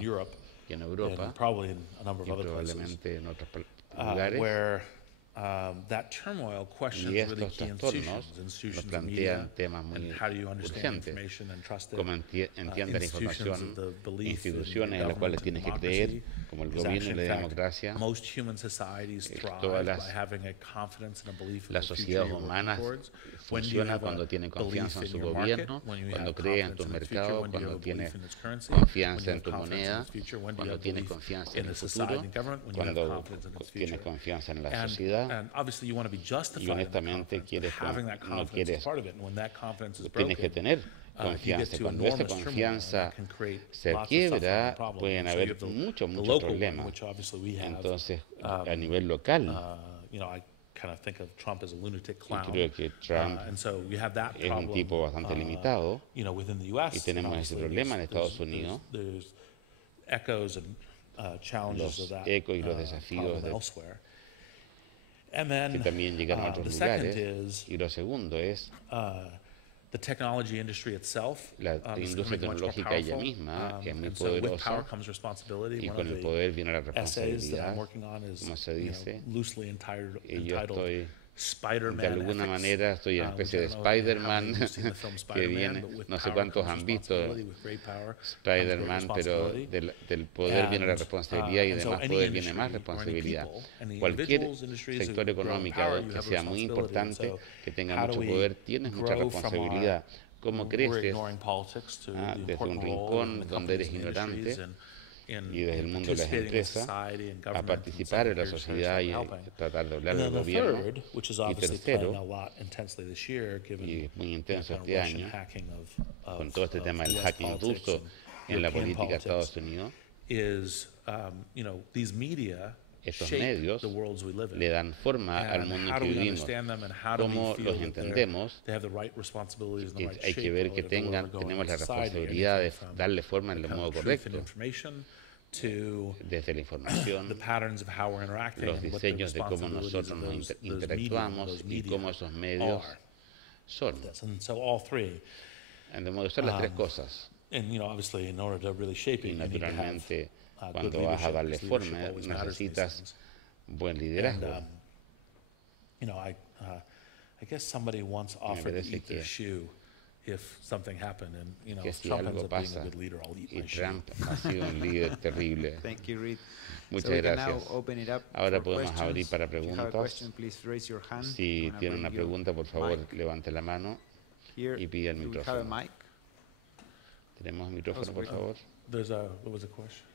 y en Europa, probably in a number of other places, en otros lugares, where that turmoil questions really key institutions of media, and how do you understand information and trust it, cómo entiende la información, instituciones en las cuales tienes que creer, como el gobierno y la democracia. Most human societies thrive by having a confidence and a belief in the future sociedades humanas funcionan cuando tienen confianza en su gobierno, cuando creen en tus mercados, cuando tienes confianza en tu moneda, cuando tienes confianza en el futuro, cuando tienes confianza en la sociedad. Y honestamente no quieres, tienes que tener confianza. Cuando esa confianza se quiebra, pueden haber muchos problemas. Entonces, a nivel local, creo que Trump es un tipo bastante limitado y tenemos ese problema en Estados Unidos. Los ecos y los desafíos que también llegan a otros lugares. Y lo segundo es la industria tecnológica ella misma, que es muy poderosa, y con el poder viene la responsabilidad, como se dice. Y yo estoy, de alguna manera, estoy en una especie de Spider-Man que viene, no sé cuántos han visto Spider-Man, pero del poder viene la responsabilidad y de más poder viene más responsabilidad. Cualquier sector económico que sea muy importante, que tenga mucho poder, tienes mucha responsabilidad. ¿Cómo creces desde un rincón donde eres ignorante y desde el mundo de las empresas a participar en la sociedad y tratar de hablar del gobierno? Y tercero, y es muy intenso este año, con todo este tema del hacking ruso en la política de Estados Unidos, estos medios le dan forma al mundo en que vivimos. ¿Cómo los entendemos? Hay que ver que tenemos la responsabilidad de darle forma en el modo correcto. Desde la información, los diseños de cómo nosotros nos interactuamos y cómo esos medios son. De modo de ser las tres cosas. Y naturalmente, cuando vas a darle forma, necesitas buen liderazgo. I guess somebody once offered to eat their shoe if something happened, and si Trump algo ends up being pasa a good leader, I'll eat y my shoe. Trump ha sido un líder terrible. Thank you, Reid. Muchas gracias. Ahora podemos abrir para preguntas. Si tiene una pregunta, por favor, levante la mano. Here, y pide el do we have a micrófono. mic? ¿Tenemos micrófono, por favor? What was the question?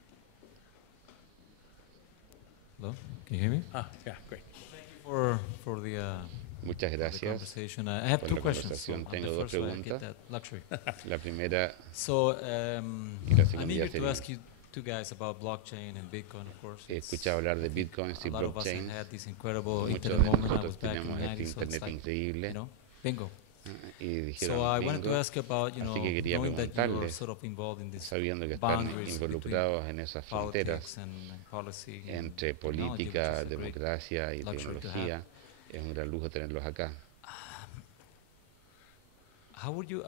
Hello, can you hear me? Yeah, great. Thank you for the Muchas gracias conversation. I have por two la questions. conversación. On Tengo the dos first one, I preguntas. get that luxury. La primera So y la I'm segunda eager to sería, ask you two guys about blockchain and Bitcoin, of course. he escuchado hablar de bitcoins y A lot of us have blockchain. had this incredible Muchos internet de moment. I nosotros was back in tenemos the este 90s, so it's internet like, increíble. bingo. Y dijeron, So I wanted to bingo, ask you about, así que quería knowing that you're preguntarles, sort of involved in this sabiendo que están boundaries involucrados en esas fronteras politics and policy entre and technology, which política, is a great democracia y luxury to tecnología, es un gran lujo tenerlos acá. How would you,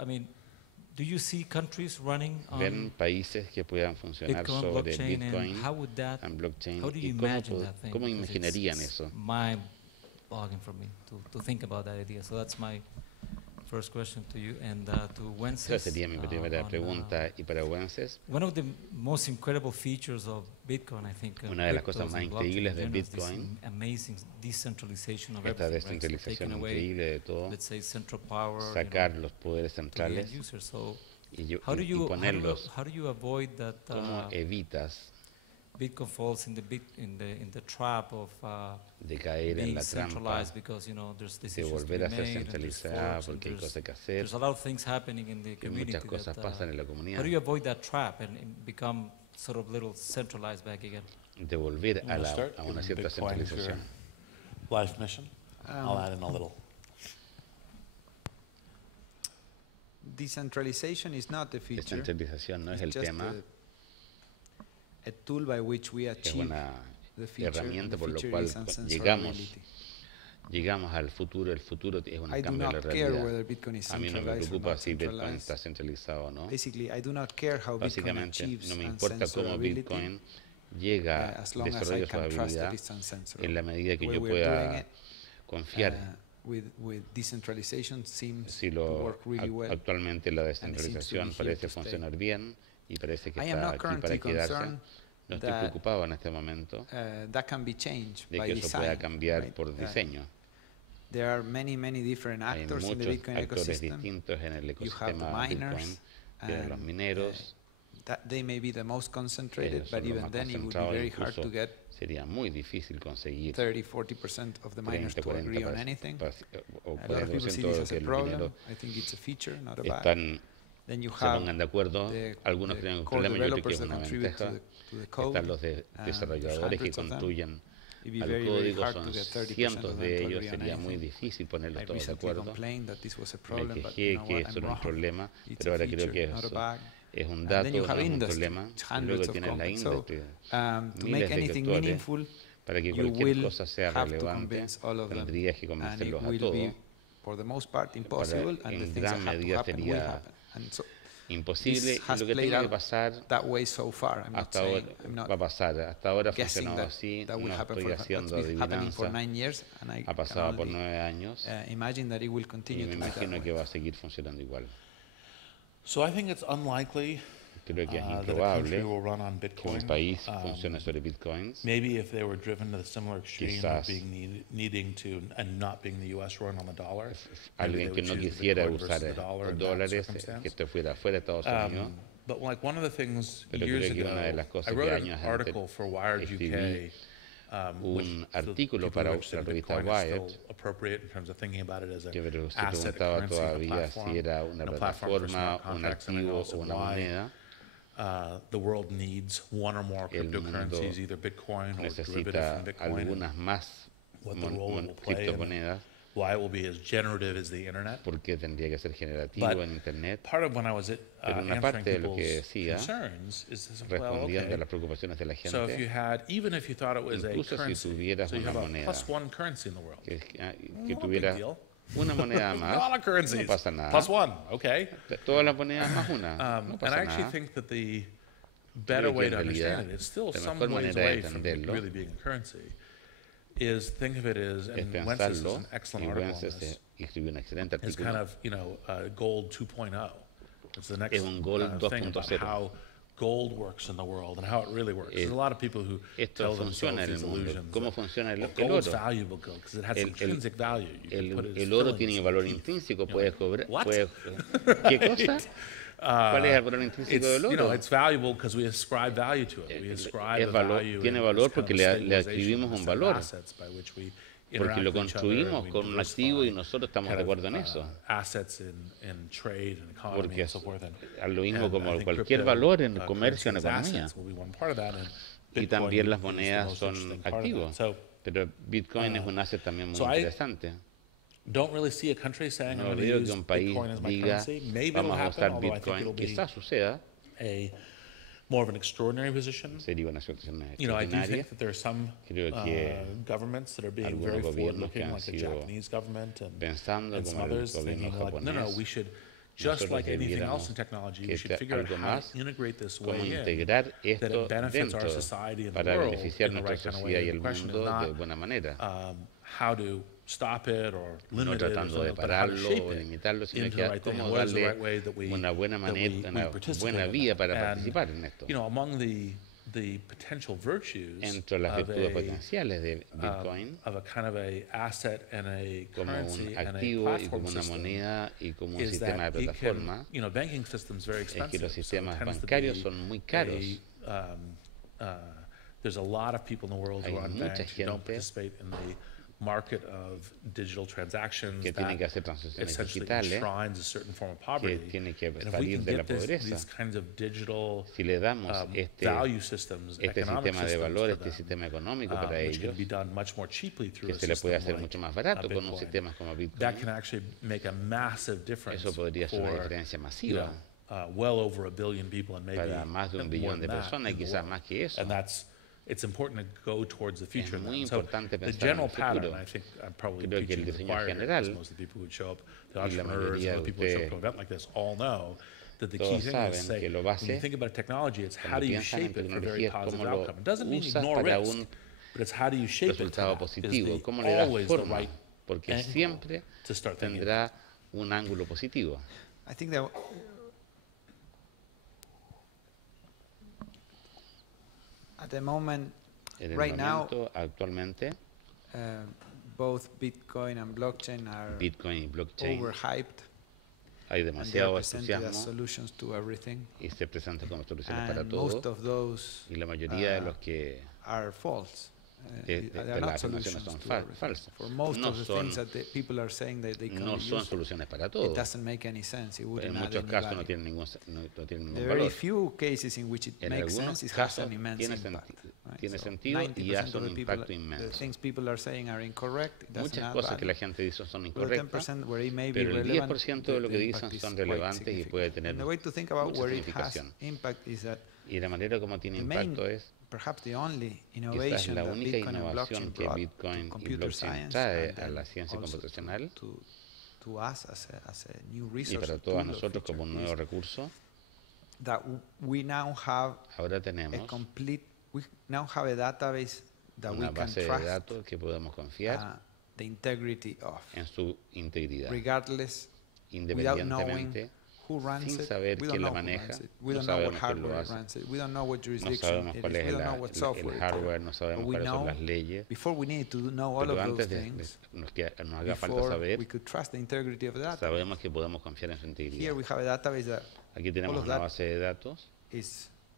do you see countries running ¿Ven on países que puedan funcionar Bitcoin, sobre blockchain, Bitcoin and how would that, and blockchain? how do you ¿Y imagine that thing? cómo Because imaginarían it's eso? mind-boggling for me to think about that idea. So that's my first question to you. And to Wences, Esa sería mi primera pregunta. Y para Wences, one of the most incredible features of Bitcoin, I think, una de las cosas más increíbles de Bitcoin, amazing decentralization of esta everything, right? So descentralización taking away, increíble de todo, let's say, central power, sacar los poderes to the centrales end user. So y how do you ponerlos. how do you avoid that ¿Cómo evitas Bitcoin falls in the trap of de caer en being la trampa centralized because there's de decisions to volver be a ser made and there's centralizada forks and porque hay cosas que hacer, there's a lot of things happening in the que community muchas cosas that, pasan en la how comunidad? do you avoid that trap and become sort of little centralized back again? De volver a una cierta centralización. Life mission. I'll add in a little. Decentralization is not the feature. Descentralización no es It's el just tema, a tool by which we es achieve una the feature. herramienta The por lo feature cual is uncensorability. llegamos al futuro. El futuro es un I do cambio de la not care realidad. whether Bitcoin is A mí no me centralized or preocupa not si Bitcoin centralized. está centralizado o no. Basically, I do not care how Bitcoin Básicamente, achieves no me importa cómo uncensorability Bitcoin llega, as long as I desarrolla su can trust habilidad that it's uncensorable. en la medida que The way yo we're doing pueda it, confiar. with decentralization seems Si to work really well. actualmente la and it seems to descentralización be here parece to stay. funcionar bien y parece que I am está not aquí para currently quedarse. concerned No estoy that, preocupado en este momento that can be changed de by que eso design. pueda cambiar right? por diseño. There are many different Hay actors in the muchos Bitcoin actores ecosystem. distintos en el You have the ecosistema miners, Bitcoin. Tienen los and, mineros, that they may be the most concentrated, ellos but son los even más then it would be concentrados, very hard incluso to get sería muy difícil conseguir 30-40% of the miners 30, to agree 40 on anything. o A lot of people see 40% this de as que a el problem. minero I think it's a feature, not a bad. están, Then you se have pongan de acuerdo. the Algunos creen un core problema, yo creo que developers es that una contribute to ventaja. the code. Están los there's desarrolladores que hundreds of them. construyen It'd be al very código, hard son to get 30% cientos of them de to ellos, agree on sería muy anything. difícil ponerlos I todos de recently acuerdo. complained that this was a Me problem, but quejé you know que what, eso I'm era un wrong. problema, It's pero a ahora creo feature, que not a eso bug. es un And dato, then you no have es un industry, problema. Y hundreds luego of tienes la companies. So, industria, to miles make de anything gestores. meaningful, Para que you cualquier will cosa sea have to relevante, convince all of them, tendrías que and it convencerlos a will todos. be, for the most part, impossible, and the en things that gran have to medida happen will sería happen. And so imposible, this y has lo que played tiene que out pasar that way so far. I'm not hasta saying, ahora I'm not va a pasar. Hasta ahora ha guessing funcionado that así, that no will happen estoy that's haciendo been happening for adivinanza. 9 years, and I Ha can pasado por only 9 años imagine that it will y continue me to be that imagino way. que va a seguir funcionando igual. So I think it's unlikely Creo que es that a country improbable will run on que Bitcoin. un país funcione sobre bitcoins. Maybe if they were driven to the similar extreme Quizás of being needing to and not being the U.S. run on the dollar. maybe they Alguien que would no choose the quisiera Bitcoin usar versus the dollar in that dólares, que circumstance. esto fuera fuera de Estados Unidos. But like one of the things Pero years creo que ago, una de las cosas I que wrote an años article for Wired escribí UK, un artículo para la revista Wired, appropriate in terms of thinking about it as an que se asset, a preguntaba currency, and a todavía platform, si era una and a platform for plataforma, smart un contracts, and then activo also o una why moneda. the world needs one or more El mundo cryptocurrencies, either Bitcoin or derivative necesita from Bitcoin, and algunas más what the role it will play, and criptomonedas why it will be as generative as the internet. porque tendría que ser generativo But en Internet. part of when I was Pero una answering parte de lo que people's decía, concerns is this, well, respondiendo okay. a las preocupaciones de la So if you gente, had, even if you thought it was a incluso si currency, tuvieras so you una have a moneda plus one currency in the world. que Not a big tuviera deal. una moneda A más, lot of currencies. no pasa nada. Plus one, okay. Todas las monedas más una, no And I pasa actually nada. think that the better Creo que way en to understand realidad it, it's still la some mejor ways manera de away from entenderlo really being a currency, is think of it as, Es and Wences is pensarlo, an excellent y article on Wences this, escribió un excelente is kind artículo. of, gold 2.0. It's the next Es un gold thing about 2.0. how gold works in the world and how it really works. There's a lot of people who tell themselves these illusions. ¿Cómo funciona el Gold's oro? valuable because it has intrinsic value. El oro tiene valor intrínseco, puedes cobrar. ¿Qué cosa? ¿Cuál es el valor intrínseco del oro? It's valuable because we ascribe value to it. We ascribe value. Tiene valor porque le atribuimos un valor. Porque lo construimos con un activo y nosotros estamos de acuerdo en eso. Porque es lo mismo como cualquier valor en el comercio, en la economía. Y también las monedas son activos. Pero Bitcoin es un asset también muy interesante. No veo que un país diga, vamos a usar Bitcoin. Quizás suceda. More of an extraordinary position. Sería una situación I do think that there are some governments that are being very forward-looking, like the Japanese government and some others, thinking like, no, we should, just like anything else in technology, we should figure out how to integrate this way in, that it benefits our society and the world in the right kind of way. The question is not how to stop it or limit it, but how to shape it into the right thing. And what is the right way that we participate in that. And, among the potential virtues of a kind of a asset and a currency and a platform system is that it can, banking system's very expensive. There's a lot of people in the world who are unbanked who don't participate in the market of digital transactions that essentially enshrines a certain form of poverty. And if we can get these kinds of digital value systems, economic systems for them, which can be done much more cheaply through a system like Bitcoin, that can actually make a massive difference for well over 1 billion people and maybe more than that. And it's important to go towards the future. So the general pattern, I think I'm probably preaching to the choir here, because most of the people who show up, the entrepreneurs and the people who show up to an event like this all know that the key thing is, say, when you think about technology, it's how do you shape it for a very positive outcome. It doesn't mean ignore risk, but it's how do you shape it to that is always the right angle to start thinking about. I think that at the moment, right now, both Bitcoin and blockchain are overhyped. Hay demasiado entusiasmo solutions to everything. Y se presentan como soluciones para todo. Most of those y la mayoría de los que are false. Las afirmaciones son falsas. No son soluciones para todo. En muchos casos no tienen ningún valor. En algunos casos tiene sentido y hace un impacto inmenso. Muchas cosas que la gente dice son incorrectas, pero el 10% de lo que dicen son relevantes y puede tener mucha significación. Y la manera como tiene impacto es quizás la única innovación que Bitcoin y blockchain trae a la ciencia computacional y para todos nosotros como un nuevo recurso. Ahora tenemos una base de datos que podemos confiar en su integridad, independientemente, sin saber quién la maneja, no sabemos quién lo hace, no sabemos cuál es el hardware, no sabemos cuáles son las leyes, pero antes de que nos haga falta saber, sabemos que podemos confiar en su integridad. Aquí tenemos una base de datos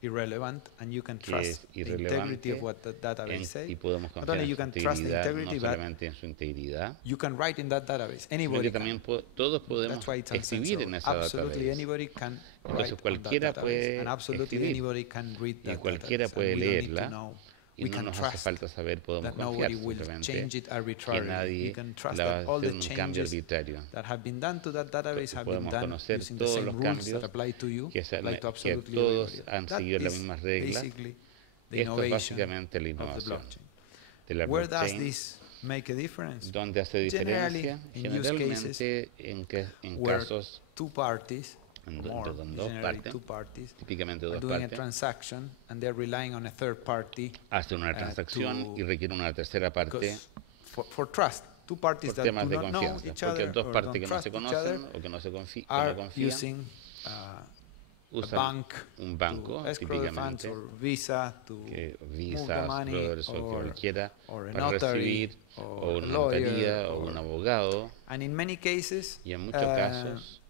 irrelevant, and you can que trust es the integrity of what the database says. Y podemos confiar en su integridad, no solamente en su integridad, you can write in that database. Sino que también todos podemos escribir en esa database. Entonces cualquiera puede escribir y cualquiera puede leerla. Y no nos hace falta saber, podemos confiar simplemente que nadie la va a hacer un cambio arbitrario. Podemos conocer todos los cambios, que todos han seguido las mismas reglas. Esto es básicamente la innovación de la blockchain. ¿Dónde hace diferencia? Generalmente en casos donde dos partes, típicamente dos partes, hacen una transacción y requieren una tercera parte por temas de confianza, porque dos partes que no se conocen o que no confían usan un banco, típicamente, Visa, Flores o cualquiera, para recibir o una notaría o un abogado. Y en muchos casos,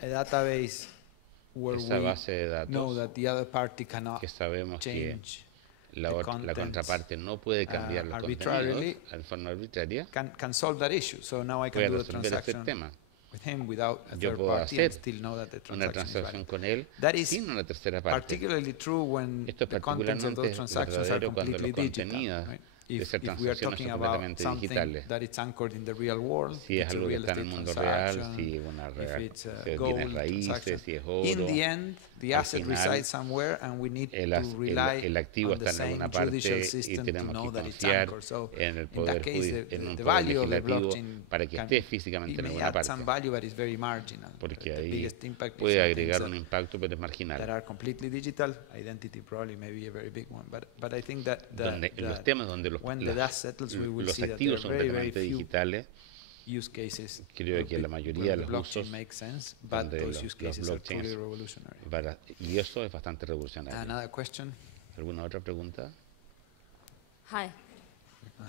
esa base de datos que sabemos que la contraparte no puede cambiar los contenidos de forma arbitraria, puede resolver ese tema. Yo puedo hacer una transacción con él sin una tercera parte. Esto es particularmente verdadero cuando los contenidos de esas transacciones son completamente digitales. Si es algo que está en el mundo real, si tienes raíces, si es oro, al final el activo está en alguna parte y tenemos que confiar en el poder legislativo para que esté físicamente en alguna parte, porque ahí puede agregar un impacto, pero es marginal. Los temas donde los activos son completamente digitales, creo que la mayoría de los usos donde los blockchains, y eso es bastante revolucionario. ¿Alguna otra pregunta? Hi,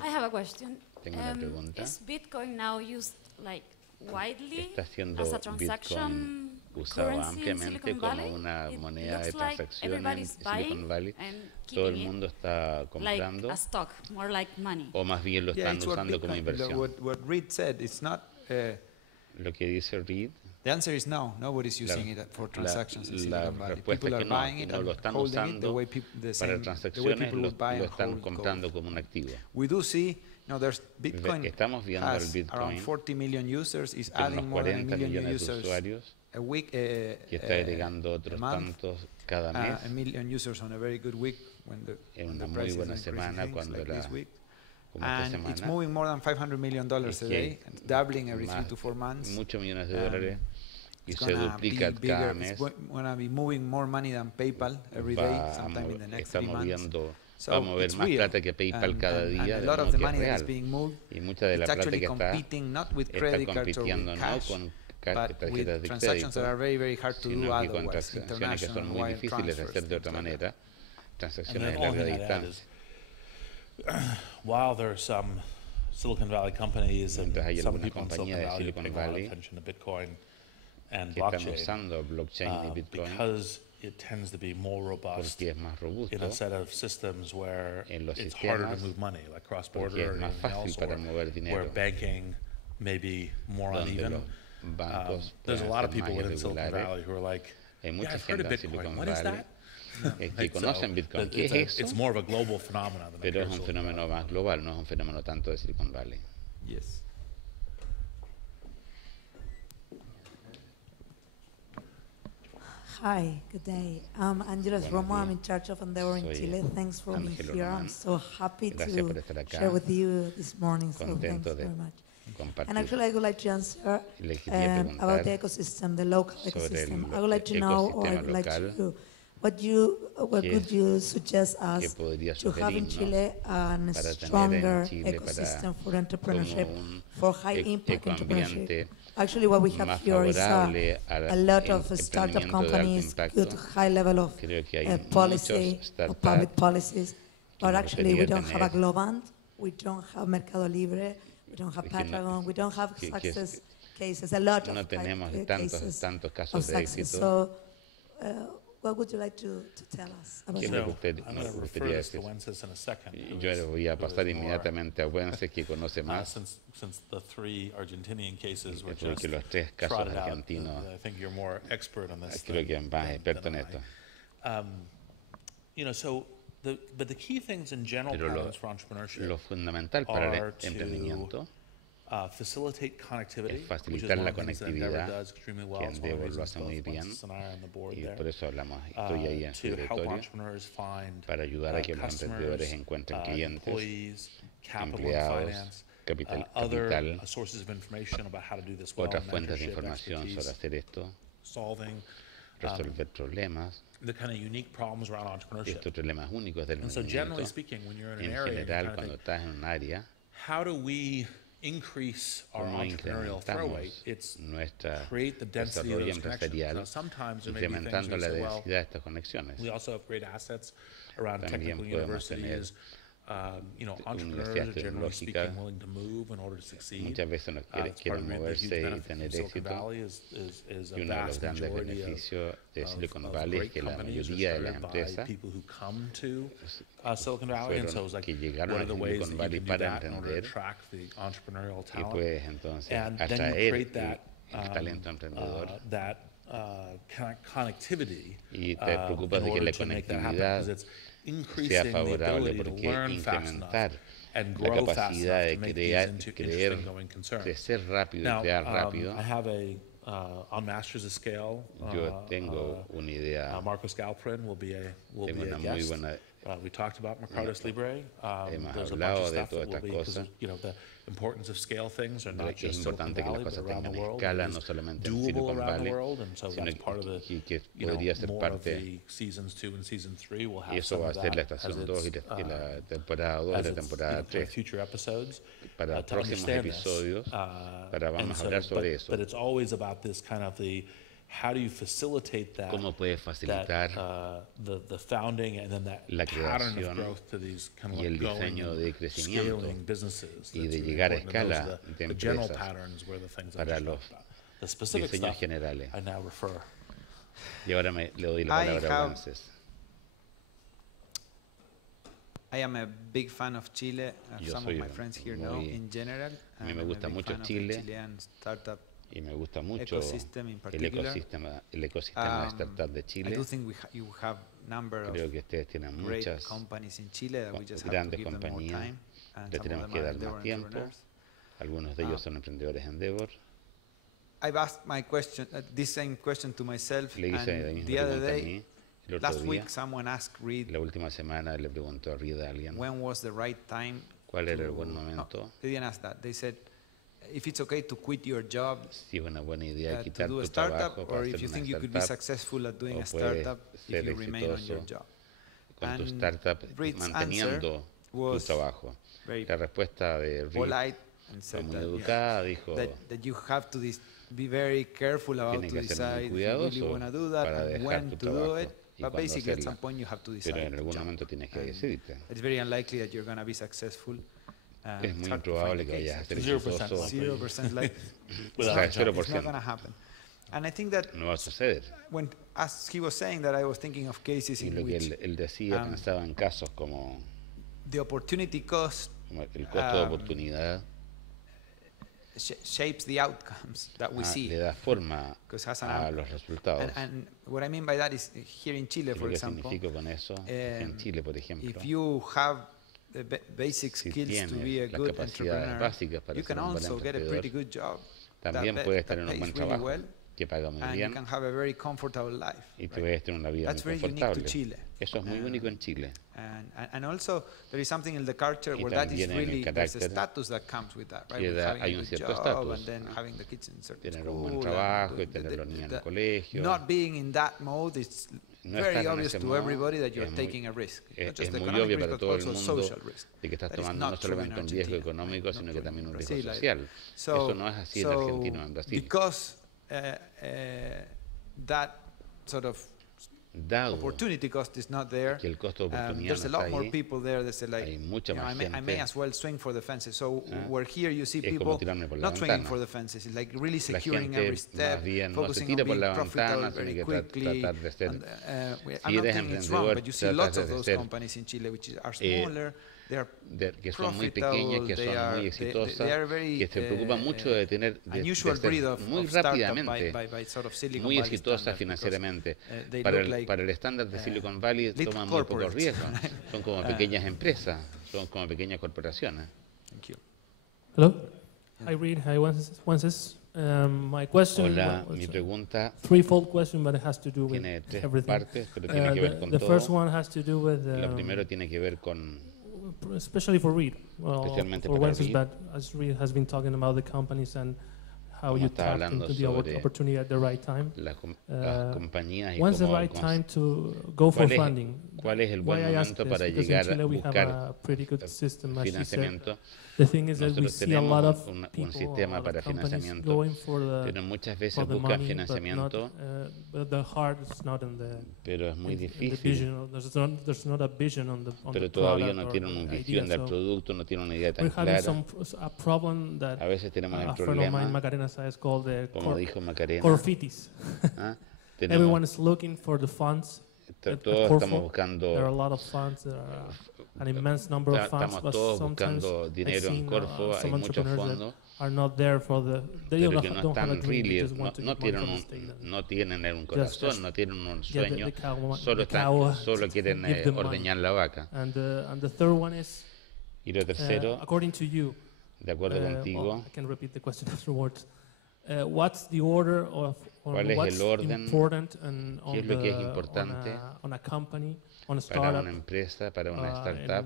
I have a question. Tengo una pregunta. Is Bitcoin now used like widely ¿Está siendo as a Bitcoin transaction usado currency in ampliamente Silicon como Valley? una It moneda de looks like transacción en everybody's Silicon Valley? buying and Todo el keeping mundo está it comprando, like a stock, more like money. o más bien lo están usando como inversión. What Reid said, it's not. Lo que dice Reid, The answer is no. Nobody's using it for transactions in la Silicon Valley. respuesta People es are que no, buying y it no lo and están holding it the usando way para transacciones, people would buy lo and están hold comprando gold. como un activo. We do see, there's Bitcoin Estamos viendo el has around Bitcoin 40 million users, is tiene adding unos more than a 40 million new millones de users usuarios, a week, que está agregando otros tantos cada mes, a million users on a very good week en when una the muy price buena is semana, increasing cuando like this week. como esta And it's semana, moving more than $500 million a day, and doubling every 3 to 4 months. muchos millones de dólares, y It's se gonna duplica be cada bigger. mes. It's going to be moving more money than PayPal every day, sometime in the next 3 months. Va a mover más plata que PayPal cada día, and a de lot modo of the que es money that is real. being moved, Y mucha de la it's plata actually que está competing not with credit cards or compitiendo with no cash, con but with tarjetas de transactions that crédito, are very, very hard to do sino que con otherwise, transacciones que son international muy wire difíciles de hacer transfers, de otra things like that. manera, transacciones de larga distancia. While there are some Silicon Valley companies and Mientras hay some algunas people in Silicon compañías de Valley Silicon paying a lot of Valley attention to Bitcoin and que están blockchain, usando blockchain y Bitcoin because it tends to be more robust porque es más robusto, in a set of systems where en los it's harder to sistemas, move money, like porque cross-border es or más anything fácil else, para mover where dinero, banking may be more donde uneven. los bancos There's a pueden lot of ser más people within Silicon irregulares. Valley who are like, Hay yeah, mucha I've heard gente of en Bitcoin. Silicon What is Valley that? que conocen Bitcoin. ¿Qué es eso? It's more of a global phenomenon than Pero es un Silicon Valley. fenómeno más global, no es un fenómeno tanto de Silicon Valley. Yes. Hi, good day. I'm Angeles Buenos Romo. I'm días. in charge of Endeavor in Soy Chile. Thanks for being Ángelo here. Román. I'm so happy Gracias por estar to acá. share with you this morning. So thanks Contento de very much. compartir. And actually, I would like to answer Le quería about preguntar the ecosystem, the local sobre el ecosystem. I would like to know, or I ecosistema would like local, to, what ¿qué could you suggest que us podría to have in sugerirnos Chile a para tener stronger en Chile ecosystem for como entrepreneurship, un for high impact entrepreneurship? ecoambiente Actually, what we have más here is favorable a lot of startup emprendimiento de alto companies, good impacto? high level of Creo que hay policy, muchos of public startups policies, but me actually we gustaría don't have a tener, Globant, we don't have Mercado Libre, we don't have porque no- Patagon, we don't have que success cases, a lot no of tenemos cases tantos of casos de success. éxito. So, what would you like to tell us about ¿Qué that? me gustaría- I'm nos going to refer gustaría this to decir? Wences in a second. Y yo le voy a pasar inmediatamente a Wences, que conoce más, Since the three Argentinian cases were porque just los tres casos trotted out, argentinos, I think you're more expert on this creo que es más experto en than esto. You know, so but the key things in general Pero patterns for entrepreneurship lo fundamental para are el to emprendimiento facilitate connectivity, es facilitar which is la one of the things that Endeavor conectividad, does extremely well. que It's one of the Endeavor lo reasons hace muy both bien, Wences and I are on the board y there. por eso estoy ahí en su To help directorio, entrepreneurs find para ayudar a que los customers, emprendedores encuentren clientes, employees, capital and empleados, finance, capital, other sources of information about how to do this well, otras fuentes de mentorship, información sobre expertise, hacer esto, solving resolver problemas, the kind of unique problems around entrepreneurship. estos problemas únicos del And so generally emprendimiento. speaking, when you're in an En area, you're general, kind of cuando think, estás en un área, how do we increase our entrepreneurial throw weight, it's create the density of those connections. Now, sometimes there may be things where you say, well, we also have great assets around technical universities. Entrepreneurs are generally speaking willing to move in order to succeed. Muchas veces no quieren moverse y tener éxito. Y uno de los grandes beneficios de Silicon Valley es que la mayoría de las empresas fueron que llegaron a Silicon Valley para emprender y puedes entonces atraer el talento emprendedor. Y te preocupas de que la conectividad sea favorable porque incrementar la capacidad de crecer rápido y crear rápido. Yo tengo una idea, tengo una muy buena. We talked about Mercados Libre. Hemos hablado de todas estas cosas. The importance of scale things are not Es just Silicon importante que las Valley, but cosas around the tengan world. escala, no solamente en Doable Silicon around the Valley, world, and so sino that's part of the, que podría ser more of parte, the seasons 2 and season 3 will y have eso some va a of ser la that as estación 2 y it's, la temporada 2 y as la it's, temporada for 3. future episodes Para to próximos understand this. episodios, vamos And a so, hablar sobre eso. but it's always about this kind of the how do you facilitate that, ¿Cómo puedes facilitar the founding and then that la pattern of creación growth to these kind of y el like going diseño and de crecimiento scaling businesses y de that's llegar a really important, and escala those are de the general empresas patterns were the things I para just los talked about. The specific diseños stuff generales? I now refer. Y ahora le doy la palabra a Wences. I am a big fan of Chile. Yo Some of soy my friends here know in general. A mí me I'm gusta a big mucho fan of Chile. the Chilean startup Y me gusta mucho ecosystem in particular. el ecosistema de startup de I Chile. do think you have number of Creo que ustedes tienen great muchas companies in Chile that we just have to grandes give them more compañías. time. And Le some of tenemos them que are dar endeavor más tiempo. entrepreneurs. Algunos de ellos son emprendedores Endeavor. I've asked my question, this same question to myself, Le hice la and misma the other pregunta a day, mí. El otro last día, week, someone asked Reid la última semana, le preguntó a Reid a alguien when was the right time. cuál era el buen No, momento, they didn't ask that. They said, if it's okay to quit your job si es una buena idea to quitar do a tu startup, trabajo para or if hacer you una think you could be startup successful at doing o a puedes startup ser if you remain on your exitoso job. con tu And startup Reid's manteniendo answer tu was trabajo. very La respuesta de Reid polite and fue said muy that, educada, dijo, that you have to be very careful about tienes to que ser muy decide if you really cuidadoso want to do that para and dejar when tu to do trabajo it. y But cuándo basically, at hacerla. some point, you have to decide. Pero en to algún jump. momento tienes que And decidirte. It's very unlikely that you're going to be successful. Es muy improbable que vayas a ser 0% exitoso. 0% likely. Without It's not going 0%. to happen. And I think that No va a suceder. when, as he was saying that, I was thinking of cases Y in lo que which él decía, pensaba en casos como the opportunity cost el costo de oportunidad shapes the outcomes that we see. le da forma Because has a los resultados. and what I mean by that is here in Chile, Y for lo que example, significa con eso, en Chile, por ejemplo, if you have the basic si skills to tienes be a las good capacidades entrepreneur, básicas para you ser can un buen also get a pretty emprendedor, good job también that puedes estar en un pays buen really trabajo well, que paga muy and you bien can have a very comfortable life. y right? puedes tener una vida That's muy very unique to confortable. Chile. Eso es muy único en Chile. And also there is something in the culture Y where that is también en el really, there's a carácter status that comes with that, right? que With having hay a un good cierto job estatus, and then ¿no? having the kids in certain Tener un school buen and trabajo y tener los niños en el colegio. Not being in that mode, it's No very estar en obvious ese to modo everybody that you're es muy- taking a risk. Not Es just muy economic obvio risk, para but todo el also mundo social risk. de que estás That is tomando not no true in solamente un riesgo Argentina, económico, right? sino Not que true también in un riesgo Brazil either. social. Eso no es así en Argentina o en Brasil. Because that sort of Dado opportunity cost is not there, que el costo de oportunidad there's a no lot está more ahí, people there that say like, hay mucha you know, más I may gente. as well swing for the fences. So where here you see Es como people tirarme por la not swinging ventana. for the fences, it's like really La securing gente every step, más bien no se focusing tira on por being la profitable ventana, very tiene que quickly. tratar de ser. And, Si I'm not eres saying it's wrong, emprendedor, but you see lots of tratas de those ser, companies in Chile which are smaller. They are que son muy profitable, pequeñas, que they son are- muy exitosas, they are very, que se preocupan mucho de tener de unusual breed ser of muy startup rápidamente, by sort of Silicon muy Valley exitosas standards, financieramente. because, they Para look like, el estándar de Silicon Valley little toman muy pocos corporates, riesgos. right? Son como pequeñas empresas, son como pequeñas corporaciones. Thank you. Hello. Hi, Reid. Hi, Wences. My question Hola, was mi a pregunta threefold question, but it has to do with tiene tres everything. partes, pero tiene que ver con The first todo. one has to do with, Lo primero tiene que ver con, especially for Reid, well, especialmente for para Wences, Reid. but as Reid has been talking about the companies and how you tapped into the opportunity at the right time. Las compañías y When's the right time to go for funding? ¿Cuál es el buen momento para llegar a buscar financiamiento? The thing is that we Nosotros see a lot of tenemos un people, sistema para financiamiento, going for pero muchas veces the buscan money, financiamiento, but the heart is not in the, pero es muy in the difícil. vision. There's not a vision on the Pero the todavía product no or tienen the una idea. visión del So producto, no tienen una idea tan we're having clara. a problem that A veces tenemos el a friend of mine, problema, Macarena, says called the como dijo Macarena, corfitis. ¿ah? Everyone is looking for the funds. Todos estamos buscando, There are a lot of funds. There are an immense number of funds, estamos but todos sometimes buscando dinero en Corfo, hay some muchos entrepreneurs fondos, that are not there for the. They pero que don't have a no dream. They really, just want to no get money from the tienen state. no tienen un Just corazón, no tienen un get sueño, the cow, solo quieren give them money. ordeñar la vaca. And the third one is, Y lo tercero, according to you, de acuerdo contigo, I can repeat the question afterwards. What's the order of ¿cuál es what's el orden? important and ¿Qué es lo que es importante on a company, on a para startup? una empresa, para una startup?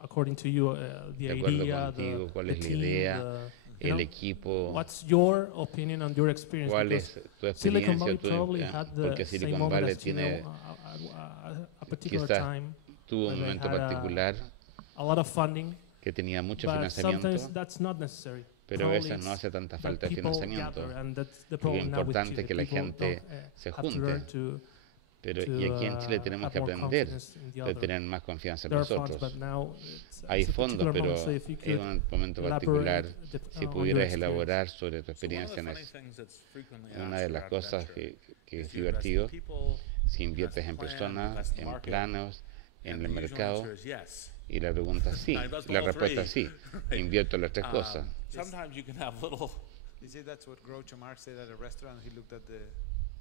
According to you, the De acuerdo idea, contigo, ¿cuál the es la team, idea, el equipo? What's your opinion on your experience? ¿Cuál Because es tu Silicon experiencia? Valley probably had the Porque same Silicon moment Valley as, you know, tiene, a particular quizás time tuvo un when they momento had particular a lot of funding, que tenía mucho but financiamiento, sometimes that's not necessary. pero a Probably veces no it's hace tanta that falta de people financiamiento. gather, and that's the Y lo problem now with importante Chile. es que la People gente don't, se have to learn junte. to Pero y aquí en Chile tenemos que have more aprender confidence in the de other. tener más confianza en There are funds, nosotros. but now Hay it's a fondos, particular pero moment. So if you en could un momento elaborate particular, on si your pudieras experience. elaborar sobre tu experiencia en eso. Una de las cosas que es divertido, si inviertes en personas, en planos, en el mercado, y la pregunta es sí, la respuesta es sí, invierto las tres cosas. Sometimes you can have little. You say that's what Groucho Marx said at a restaurant. He looked at the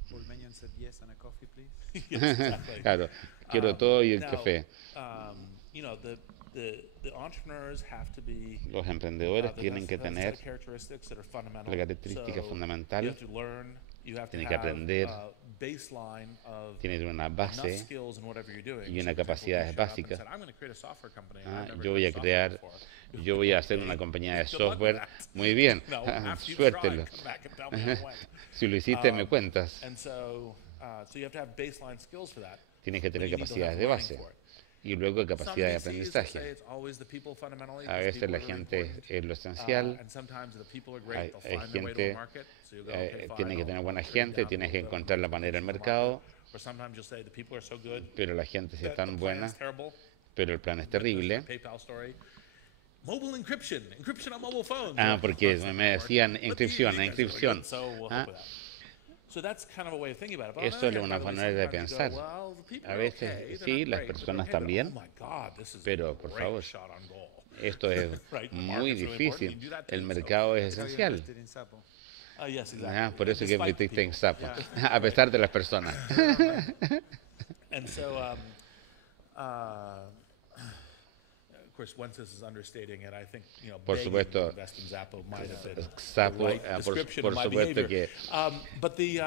whole menu and said, "Yes, and a coffee, please." Yes, exactly. Claro, quiero todo y el Now, café. You know, the entrepreneurs have to be. Los emprendedores There's tienen que a set of tener characteristics that are fundamental. la característica So fundamental, you have to learn, you have to tienen que have aprender, a baseline of tienen una enough base skills in whatever you're doing. y So, una for example, capacidades you showed up and básicas. said, "I'm going to create a software company." and Ah, I've never yo voy a done software crear, before." yo voy a hacer una compañía de Good luck with software. that. Muy bien, No, after you've suértelo. tried, come back and tell me how it went. Si lo hiciste, me cuentas. And so you have to have baseline skills for that. Tienes que tener but you need to capacidades have de learning base for it. y luego capacidad de Some VCs will say aprendizaje. it's always the people fundamentally, A because veces people la are really gente important. es lo esencial. And sometimes the people are great, they'll Hay find their way to a gente, market. So you go, okay, fine, tiene que I'll tener buena trade down gente, a tienes que little bit encontrar la manera en el mercado, Or sometimes you'll say the people are so good pero la gente sí es that tan the buena, plan's terrible. pero el plan es There's terrible. a PayPal story. Mobile encryption on mobile phones. Ah, porque me decían inscripción, But you guys are really inscripción. good, so we'll Ah, help with that. So that's kind of a way of thinking about it. But Eso on the es other una hand, probably manera de sometimes you pensar. go, well, the people A are veces okay, they're sí, not las great, but personas they're okay, también, but, oh my God, this is pero a por great favor, shot on goal. esto es Right, the muy market's really important, difícil. you do that El too, mercado es That's how you esencial. invested in Sapo. Yes, exactly. Ah, por eso que Despite the invertiste en people. Sapo, Yeah. a pesar de las personas. And so, of course, Wences is understating it. I think, you know, Por begging supuesto, to invest in Zapo might have been Sapo, the right por description of my supuesto behavior. que But the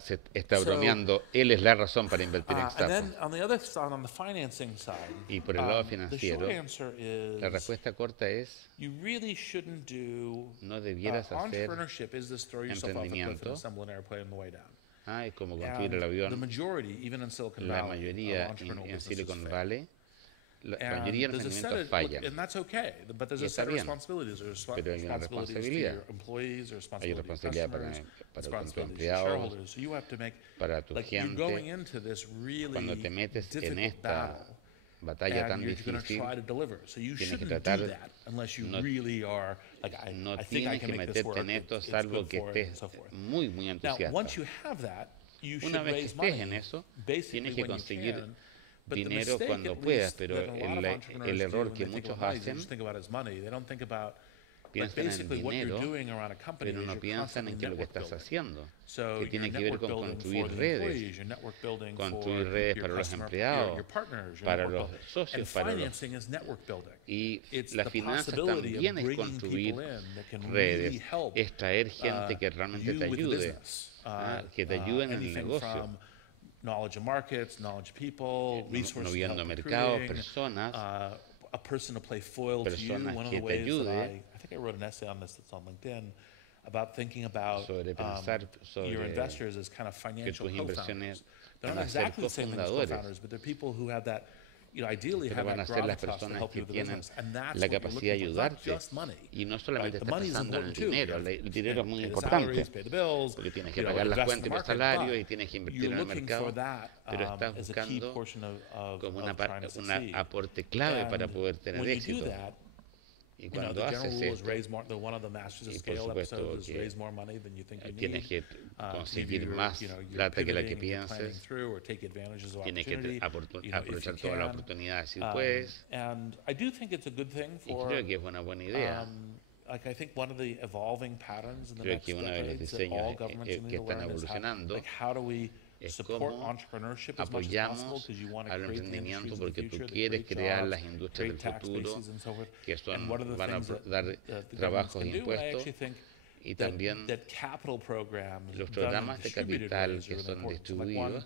se está So, bromeando, él es la razón para invertir en and Sapo. then on the other side, on the financing side, Y por el lado the short financiero, answer is la respuesta corta es, you really shouldn't do. no debieras hacer Entrepreneurship is this throw yourself off a cliff and emprendimiento. assemble an airplane on the way down. es como construir el And the avión. majority, even in Silicon La Valley, mayoría of entrepreneurial en businesses Silicon fail. Valley, la And mayoría de los there's a set emprendimientos of- fallan. and that's okay, but there's Y a está set of bien. responsibilities. There's Pero hay una responsibilities to responsabilidad. your employees, there's Hay responsibilities to responsabilidad customers, con tus responsibilities to empleados, shareholders. So you have to make, para tu like, you're going gente. into this really Cuando te metes en difficult esta battle, batalla tan and you're going to difícil, try to deliver. So you tienes que shouldn't tratar- do that unless you no- really are, like, I no think I tienes can que make this meterte work, en esto it's salvo good que for it, and estés so forth. muy Now, entusiasta. once you have that, you should Una vez que raise estés money, en eso, basically tienes que when you conseguir can. But the dinero mistake, cuando at puedas, least, pero that a lot of el entrepreneurs error do when que they think muchos about money is they hacen, just think about his money. They don't think about, like, piensan en el basically what you're dinero, doing around a company pero is no you're piensan en constantly qué es lo que network estás building. haciendo, So que tiene you're que ver network con building construir for the redes, employees, you're network building construir for redes your para los customer, empleados, your partners, your para network los building. socios, And para los- financing is network building. y It's las the finanzas possibility también of es bringing construir people in that can redes, really help es traer gente que realmente you te with the ayude, business. que te ayuden en el Anything negocio. from knowledge of markets, knowledge of people, resources no to viendo help mercados, recruiting, personas, a person to play foil to you. personas One of que the te ways that ayude. I think I wrote an essay on this that's on LinkedIn. about thinking about your investors as kind of financial co-founders. They're not exactly the same thing as co-founders, but they're people who have that, ideally have that gravitas to help you with the business. And that's la what you're capacidad de looking for, not ayudarte just money. y no solamente The está money is pensando en el important too. dinero. El dinero es muy Pay the importante salaries, pay the bills, porque tienes que pagar las invest in cuentas the y los market, salarios y but tienes que invertir you're en el looking mercado, for that pero estás as a key buscando portion of como trying to un succeed. aporte clave para poder tener When you éxito. do that, Y the cuando general haces rule is esto, raise more. One of the Masters of y por Scale supuesto episodes is que raise more money than you think you tienes need. que conseguir más plata que la que pienses, tienes que aprovechar todas las oportunidades si puedes. And I do think it's a good thing Y for. creo que es una buena idea. Like I think one of the evolving patterns in the Creo next que uno de los decades that all diseños governments que need to están learn is evolucionando how do we es support cómo entrepreneurship as much as possible apoyamos because you want to al create the emprendimiento industries of the porque tú future that quieres create crear jobs, las industrias create del tax futuro bases and so forth. que And one of the van a things that dar the trabajos governments e can do, I impuestos actually think y también that capital programs los done in programas de distributed capital ways are que really son important. So like one distribuidos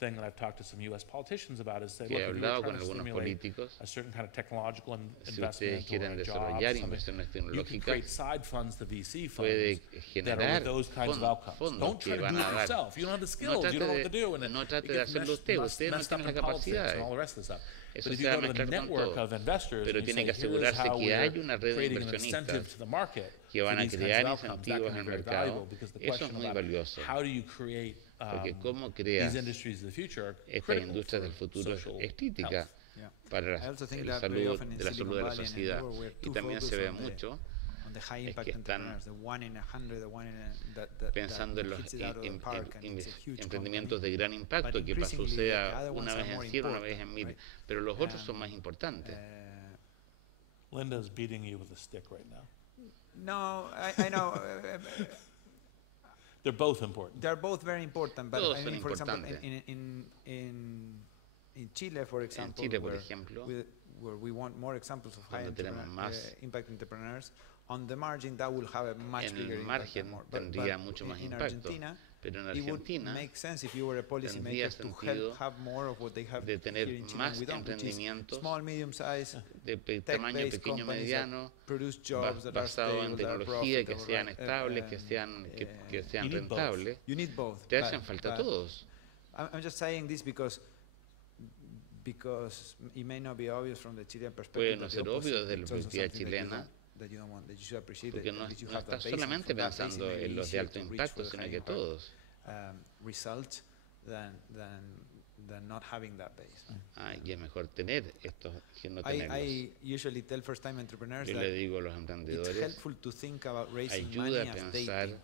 thing that I've talked to some U.S. politicians about is say, que look, he if you're hablado trying con to algunos stimulate políticos, a certain kind of technological si investment ustedes quieren or a desarrollar job, inversiones you can tecnológicas, create side funds, the VC puede funds, that are generar with those kinds of outcomes. fondos Don't try que to do van it a dar. yourself. You don't have the No skills. You don't know what to do. And no it trate de gets hacerlo usted no messed tiene up las in politics capacidades. and all the rest of the stuff. Eso But if se you va a go to the mezclar con network todo. of investors Pero and you tiene que say, here's asegurarse how que hay we're una red de creating an incentive inversionistas to the market que for van a these kinds crear of outcomes, that incentivos can en be el very valuable mercado. because the Eso es question muy about valioso. how do you create Porque cómo these creas industries of the future are estas critical industrias for del futuro social es crítica Yeah. para I also think la that very salud often in de la Silicon salud de la Valley and sociedad. everywhere we're Y too también se focused ve on mucho the high impact que están entrepreneurs, the one in 100, the one in that pensando en los hits it out of the park and it's a huge emprendimientos company. de gran impacto But que increasingly suceda the other una ones vez are en more 100, una important, vez en 1000, right? pero los otros son más importantes. Linda's beating you with a stick right now. No, I know. They're both important. They're both very important, but Todos I son mean, for example, importantes. in Chile, for example, Chile, por ejemplo, where we want more examples of high donde tenemos más impact entrepreneurs, on the margin that will have a much en bigger el impact margen than more. tendría mucho más in impacto. Argentina, Pero en it would Argentina make sense if you were a tendría policymaker to sentido help have more of what they have de tener here in Chile más and we don't, which is emprendimientos small, medium size, de tamaño tech-based pequeño companies mediano, that produce jobs that are basado en stable, that are tecnología, que profitable, sean right? estables, que sean you need both. rentables. You need both. Te hacen falta todos. I'm just saying this because it may not be obvious from the Chilean Puede perspective. no that the ser obvio opposite, desde la it's also perspectiva something that you chilena, don't- that you don't want, that you should appreciate, porque that no at least you estás have that base, and solamente from that base it pensando may be en los de easier alto to reach impacto, for the sino high que impact, todos. results than not having that base. Y es mejor tener estos que no tenerlos. I usually tell first-time entrepreneurs Yo that le digo a los it's emprendedores, helpful to think about raising ayuda money a as pensar dating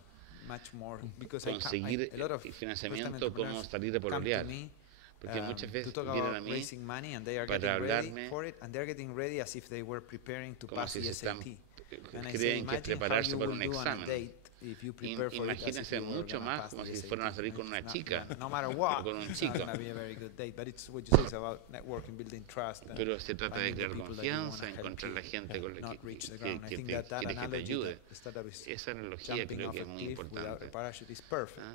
much more because conseguir a lot of financiamiento, cómo first-time salir a entrepreneurs come to pololear. me Porque muchas to veces talk vienen a about mí raising money and they are para getting ready hablarme for it and they're getting ready as if they were preparing to como pass si the se están, SAT. And I say, creen que es imagine how prepararse you para will un do on a examen. date if you prepare for it as if Imagínense you were mucho gonna más pass como the si SAT. fueran a salir con una It's chica no matter what, o con un it's chico. not going to be a very good date. But it's what you say is about networking, building trust. And Pero se trata de finding the crear people that you confianza, wanna help encontrar you la gente con la not reach the que ground. I think that quiere que te analogy ayude. that the startup is Esa analogía jumping creo off que a es muy cliff without a importante. parachute is perfect.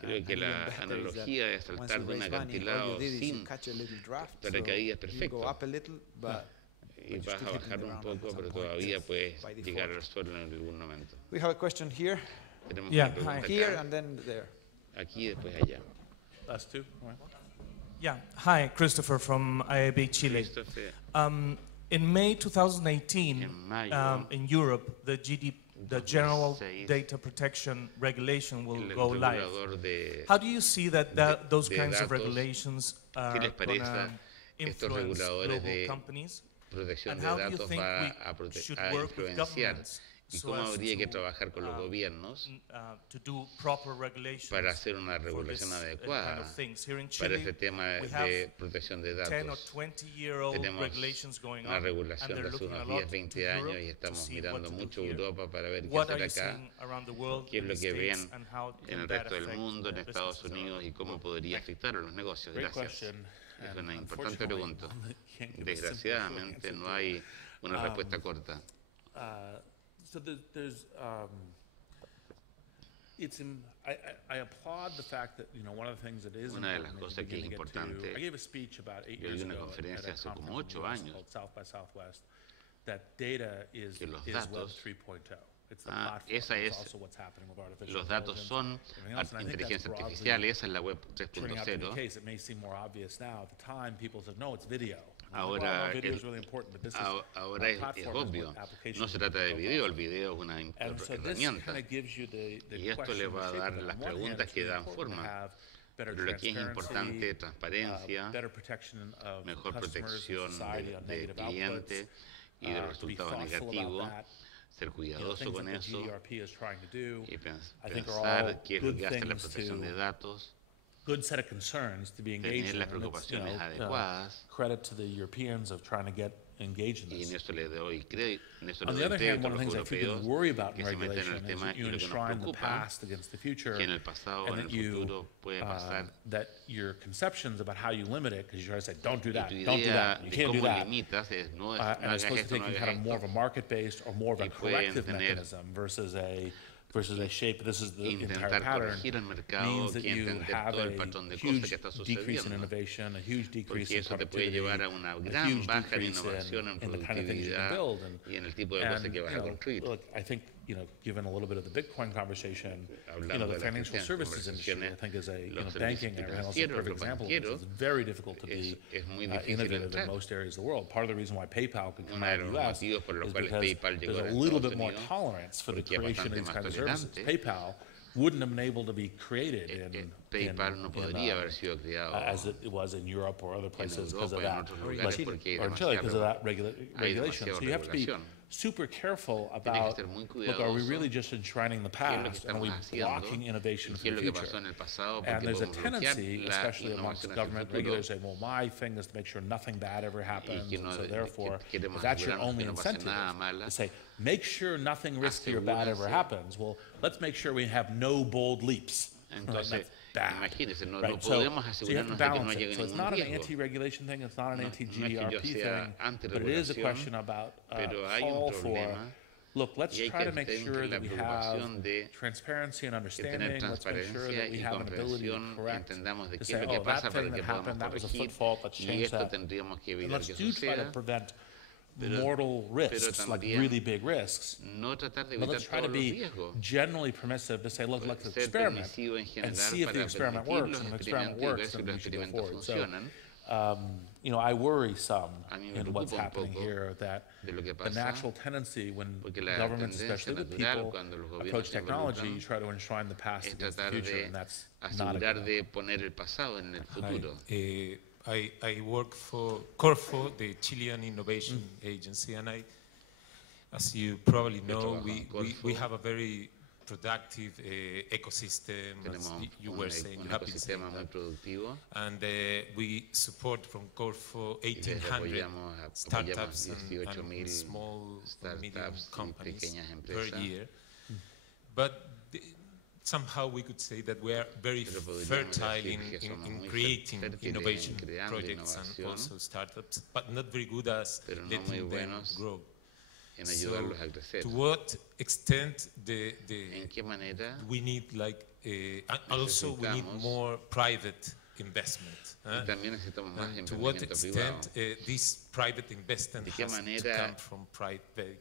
Creo que even la better is that analogía de once saltar you de un raise money, all acantilado you did is you sin catch a little draft, so paracaídas you perfecto. go up a little, but Y you're vas a still hitting bajar the un ground poco, at pero some point, todavía puedes by llegar default. al suelo en algún momento. We have a question here, Tenemos Yeah, una pregunta hi. here, acá, and then there. aquí y después allá. Last two. All right. Yeah, hi, Christopher from IAB Chile. Christopher, In May 2018, en mayo, in Europe, the General 2006, Data Protection Regulation will el go live. regulador de How do you see that those de kinds of datos, regulations ¿qué are les going to parece estos influence reguladores global de companies? protección And de how do you datos think va we should a work with influenciar? governments ¿Y so cómo as habría que to, trabajar con los gobiernos to do proper regulations para hacer una for regulación this kind adecuada of things? Here in para Chile, este tema we de have protección de 10 or datos? 20-year-old Tenemos regulations going una on, and regulación they're de hace looking a unos lot 10, to 20 Europe años y to estamos see mirando what to do mucho here. Europa para ver qué What are hacer you acá, seeing around the world, qué es in lo the que States, ven and how en can el that resto del affect mundo, en the Estados businesses around Unidos y the cómo world? podría afectar a los negocios. Great Gracias. question. Es and una importante unfortunately, pregunta. one that can't give a simple Desgraciadamente answer no to. hay una respuesta corta. So there's I applaud the fact that one of the things that is Una de las important cosas que es importante, I gave a speech about 8 yo years di una ago conferencia at a hace como conference in 8 the US años, called South by Southwest that data is que los Web datos 3.0. Esa es, los datos son inteligencia artificial, esa es la web 3.0. Ahora es obvio, no se trata de video, el video es una herramienta. Y esto le va a dar las preguntas que dan forma. Pero lo que es importante, transparencia, mejor protección del cliente y de los resultados negativos, ser cuidadoso con eso y pensar qué es lo que hace la protección de datos, tener las preocupaciones adecuadas. Y en eso le doy crédito, a los europeos que se meten en el tema, y lo que nos preocupa que en el pasado o en el futuro puede pasar. Y tu idea de cómo limitas es no hagas esto, no hagas esto. Y pueden tener intentar corregir el mercado, que entender todo el patrón de cosas que está sucediendo, porque eso te puede llevar a una gran baja en innovación, en productividad y en el tipo de cosas que vas a construir. Given a little bit of the Bitcoin conversation, the financial services industry, I think, is banking and everything else is a perfect example. It's very difficult to be innovative in most areas of the world. Part of the reason why PayPal could come out of the U.S. is because there's a little bit more tolerance for the creation of these kinds of services. PayPal wouldn't have been able to be created as it was in Europe or other places because of that, or in Chile because of that regulation. So you have to be super careful about, look, are we really just enshrining the past, and are we blocking innovation for the future? And there's a tendency, especially amongst government regulators, to say, well, my thing is to make sure nothing bad ever happens, and so therefore, if that's your only incentive, to say, make sure nothing risky or bad ever happens, well, let's make sure we have no bold leaps. Entonces, imagínense, no podemos so you have to asegurarnos de que no balance llegue it. So it's ningún not an riesgo. anti-regulation thing, it's not an anti-GRP yo sea thing, but it is a question about call for, look, let's try to make sure that we have transparency and understanding. Let's make sure that we have an ability to correct, to say, oh, that thing that happened, that was a foot fault, let's change that. And let's do try to prevent mortal risks, like really big risks. But let's try to be generally permissive to say, look, let's experiment and see if the experiment works. And if the experiment works, then we should go forward. So, I worry some in what's happening here, that the natural tendency when governments, especially with people, approach technology, you try to enshrine the past against the future, and that's not a good thing. I work for Corfo, the Chilean Innovation Agency, and as you probably know, we have a very productive ecosystem, as you were saying, you have been saying that. And we support from Corfo 1,800 startups and small and medium companies per year. But somehow we could say that we are very fertile in creating innovation projects and also startups, but not very good as letting them grow. So to what extent we need also we need more private investment. And to what extent this private investment has to come from private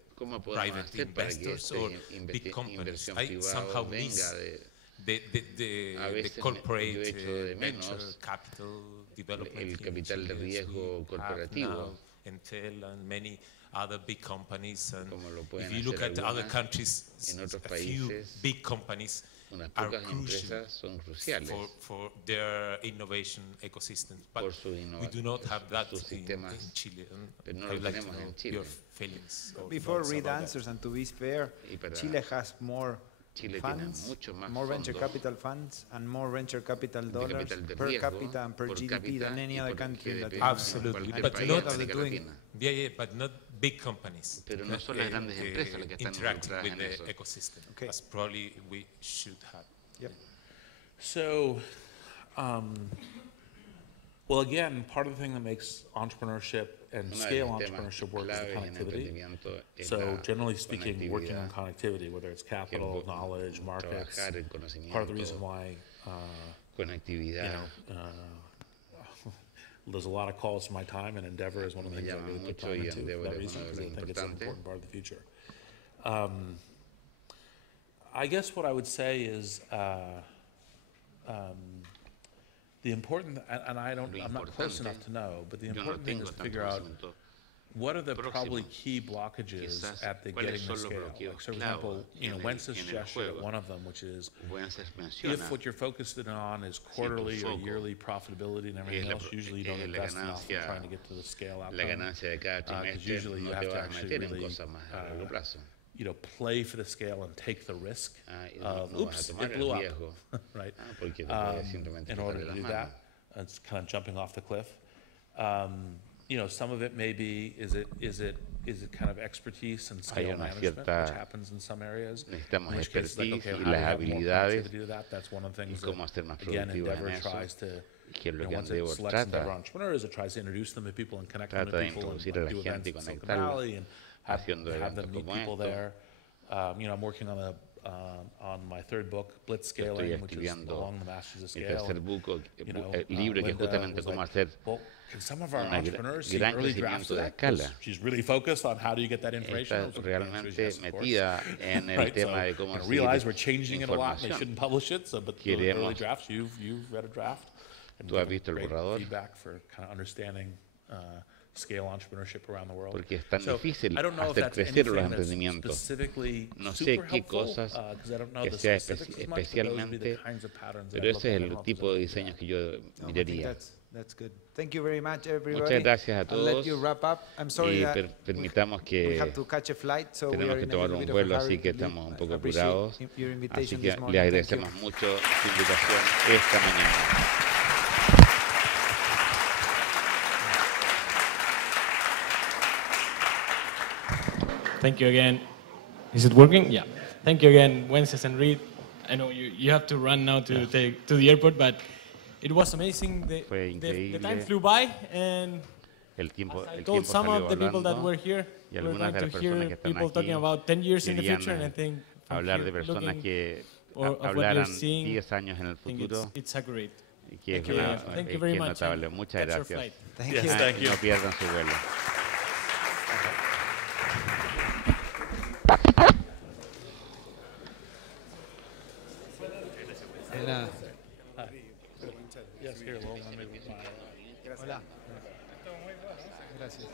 investors or big companies. I somehow miss the corporate venture capital development. El capital de riesgo corporativo. Entel and many other big companies. And if you look at other countries, a few big companies are crucial for their innovation ecosystems. But we do not have that in Chile. And I would like to know your feelings. Before Reid answers, and to be fair, Chile has more funds, more venture capital funds, and more venture capital dollars per capita and per GDP than any other country in Latin America. Absolutely, but not but not big companies. Pero no son las grandes empresas las que están interacting with en the eso. ecosystem, as probably we should have. Yep. So, well, again, part of the thing that makes entrepreneurship and scale entrepreneurship work is the connectivity. So, generally speaking, working on connectivity, whether it's capital, knowledge, markets, part of the reason why, there's a lot of calls to my time, and Endeavor is one of the things I really put time into for that reason, because I think it's an important part of the future. I guess what I would say is the important, and I'm not close enough to know, but the important thing is to figure out what are the probably key blockages at the getting the scale. Like, so for example, Wences gestured at one of them, which is if what you're focused on is quarterly or yearly profitability and everything else, usually you don't invest enough in trying to get to the scale outcome. Because usually you have to actually really play for the scale and take the risk of, oops, it blew up, right? In order to do that, it's kind of jumping off the cliff. Some of it may be, is it kind of expertise and scale management, which happens in some areas. Necesitamos In which case, like, expertise okay, y how do you las have more habilidades connectivity to that? That's one of the y things cómo ser más that, again, productiva Endeavor en eso. tries to, Que es lo que once it Endeavor selects Endeavor trata. entrepreneurs, it tries to introduce them to people and connect them to Trata de people and introducir a la do gente y events in Silicon conectarlos, Valley and have them eventos meet como people estos. there. I'm working on my third book, Blitz Scaling, which is along the Masters of El Scale. tercer libro que es justamente cómo hacer Can some of our un entrepreneurs see gran early drafts crecimiento of de that? escala. She's really focused on how do you get that information. Está realmente metida en el tema de cómo realize we're changing it a lot and they información. shouldn't publish it, so, but the early drafts, you've read a draft. Tú has visto el borrador. Feedback for kind of understanding scale entrepreneurship around the world. Porque es tan difícil hacer crecer los emprendimientos. No sé qué cosas que sea especialmente, pero ese es el tipo de diseños que yo miraría. That's good. Thank you very much, everybody. Muchas gracias a I'll let todos. you wrap up. I'm sorry that permitamos que we have to catch a flight, so we tenemos are que in a tomar little un bit of a vuelo, hurry así que to leave. estamos un poco I appreciate apurados. your Así invitation que this morning. le Thank agradecemos you. mucho su invitación esta mañana. Thank you again. Is it working? Yeah. Thank you again, Wences and Reid. I know you have to run now to the airport, but it was amazing. The time flew by, and I told some of the people that were here, we're going to hear people talking about 10 years in the future, and I think hablar de personas que hablaran 10 años en el futuro, it's a great. Que es notable. Muchas gracias. Thank you. No pierdan su vuelo. Yes, here, well, Hola. Gracias.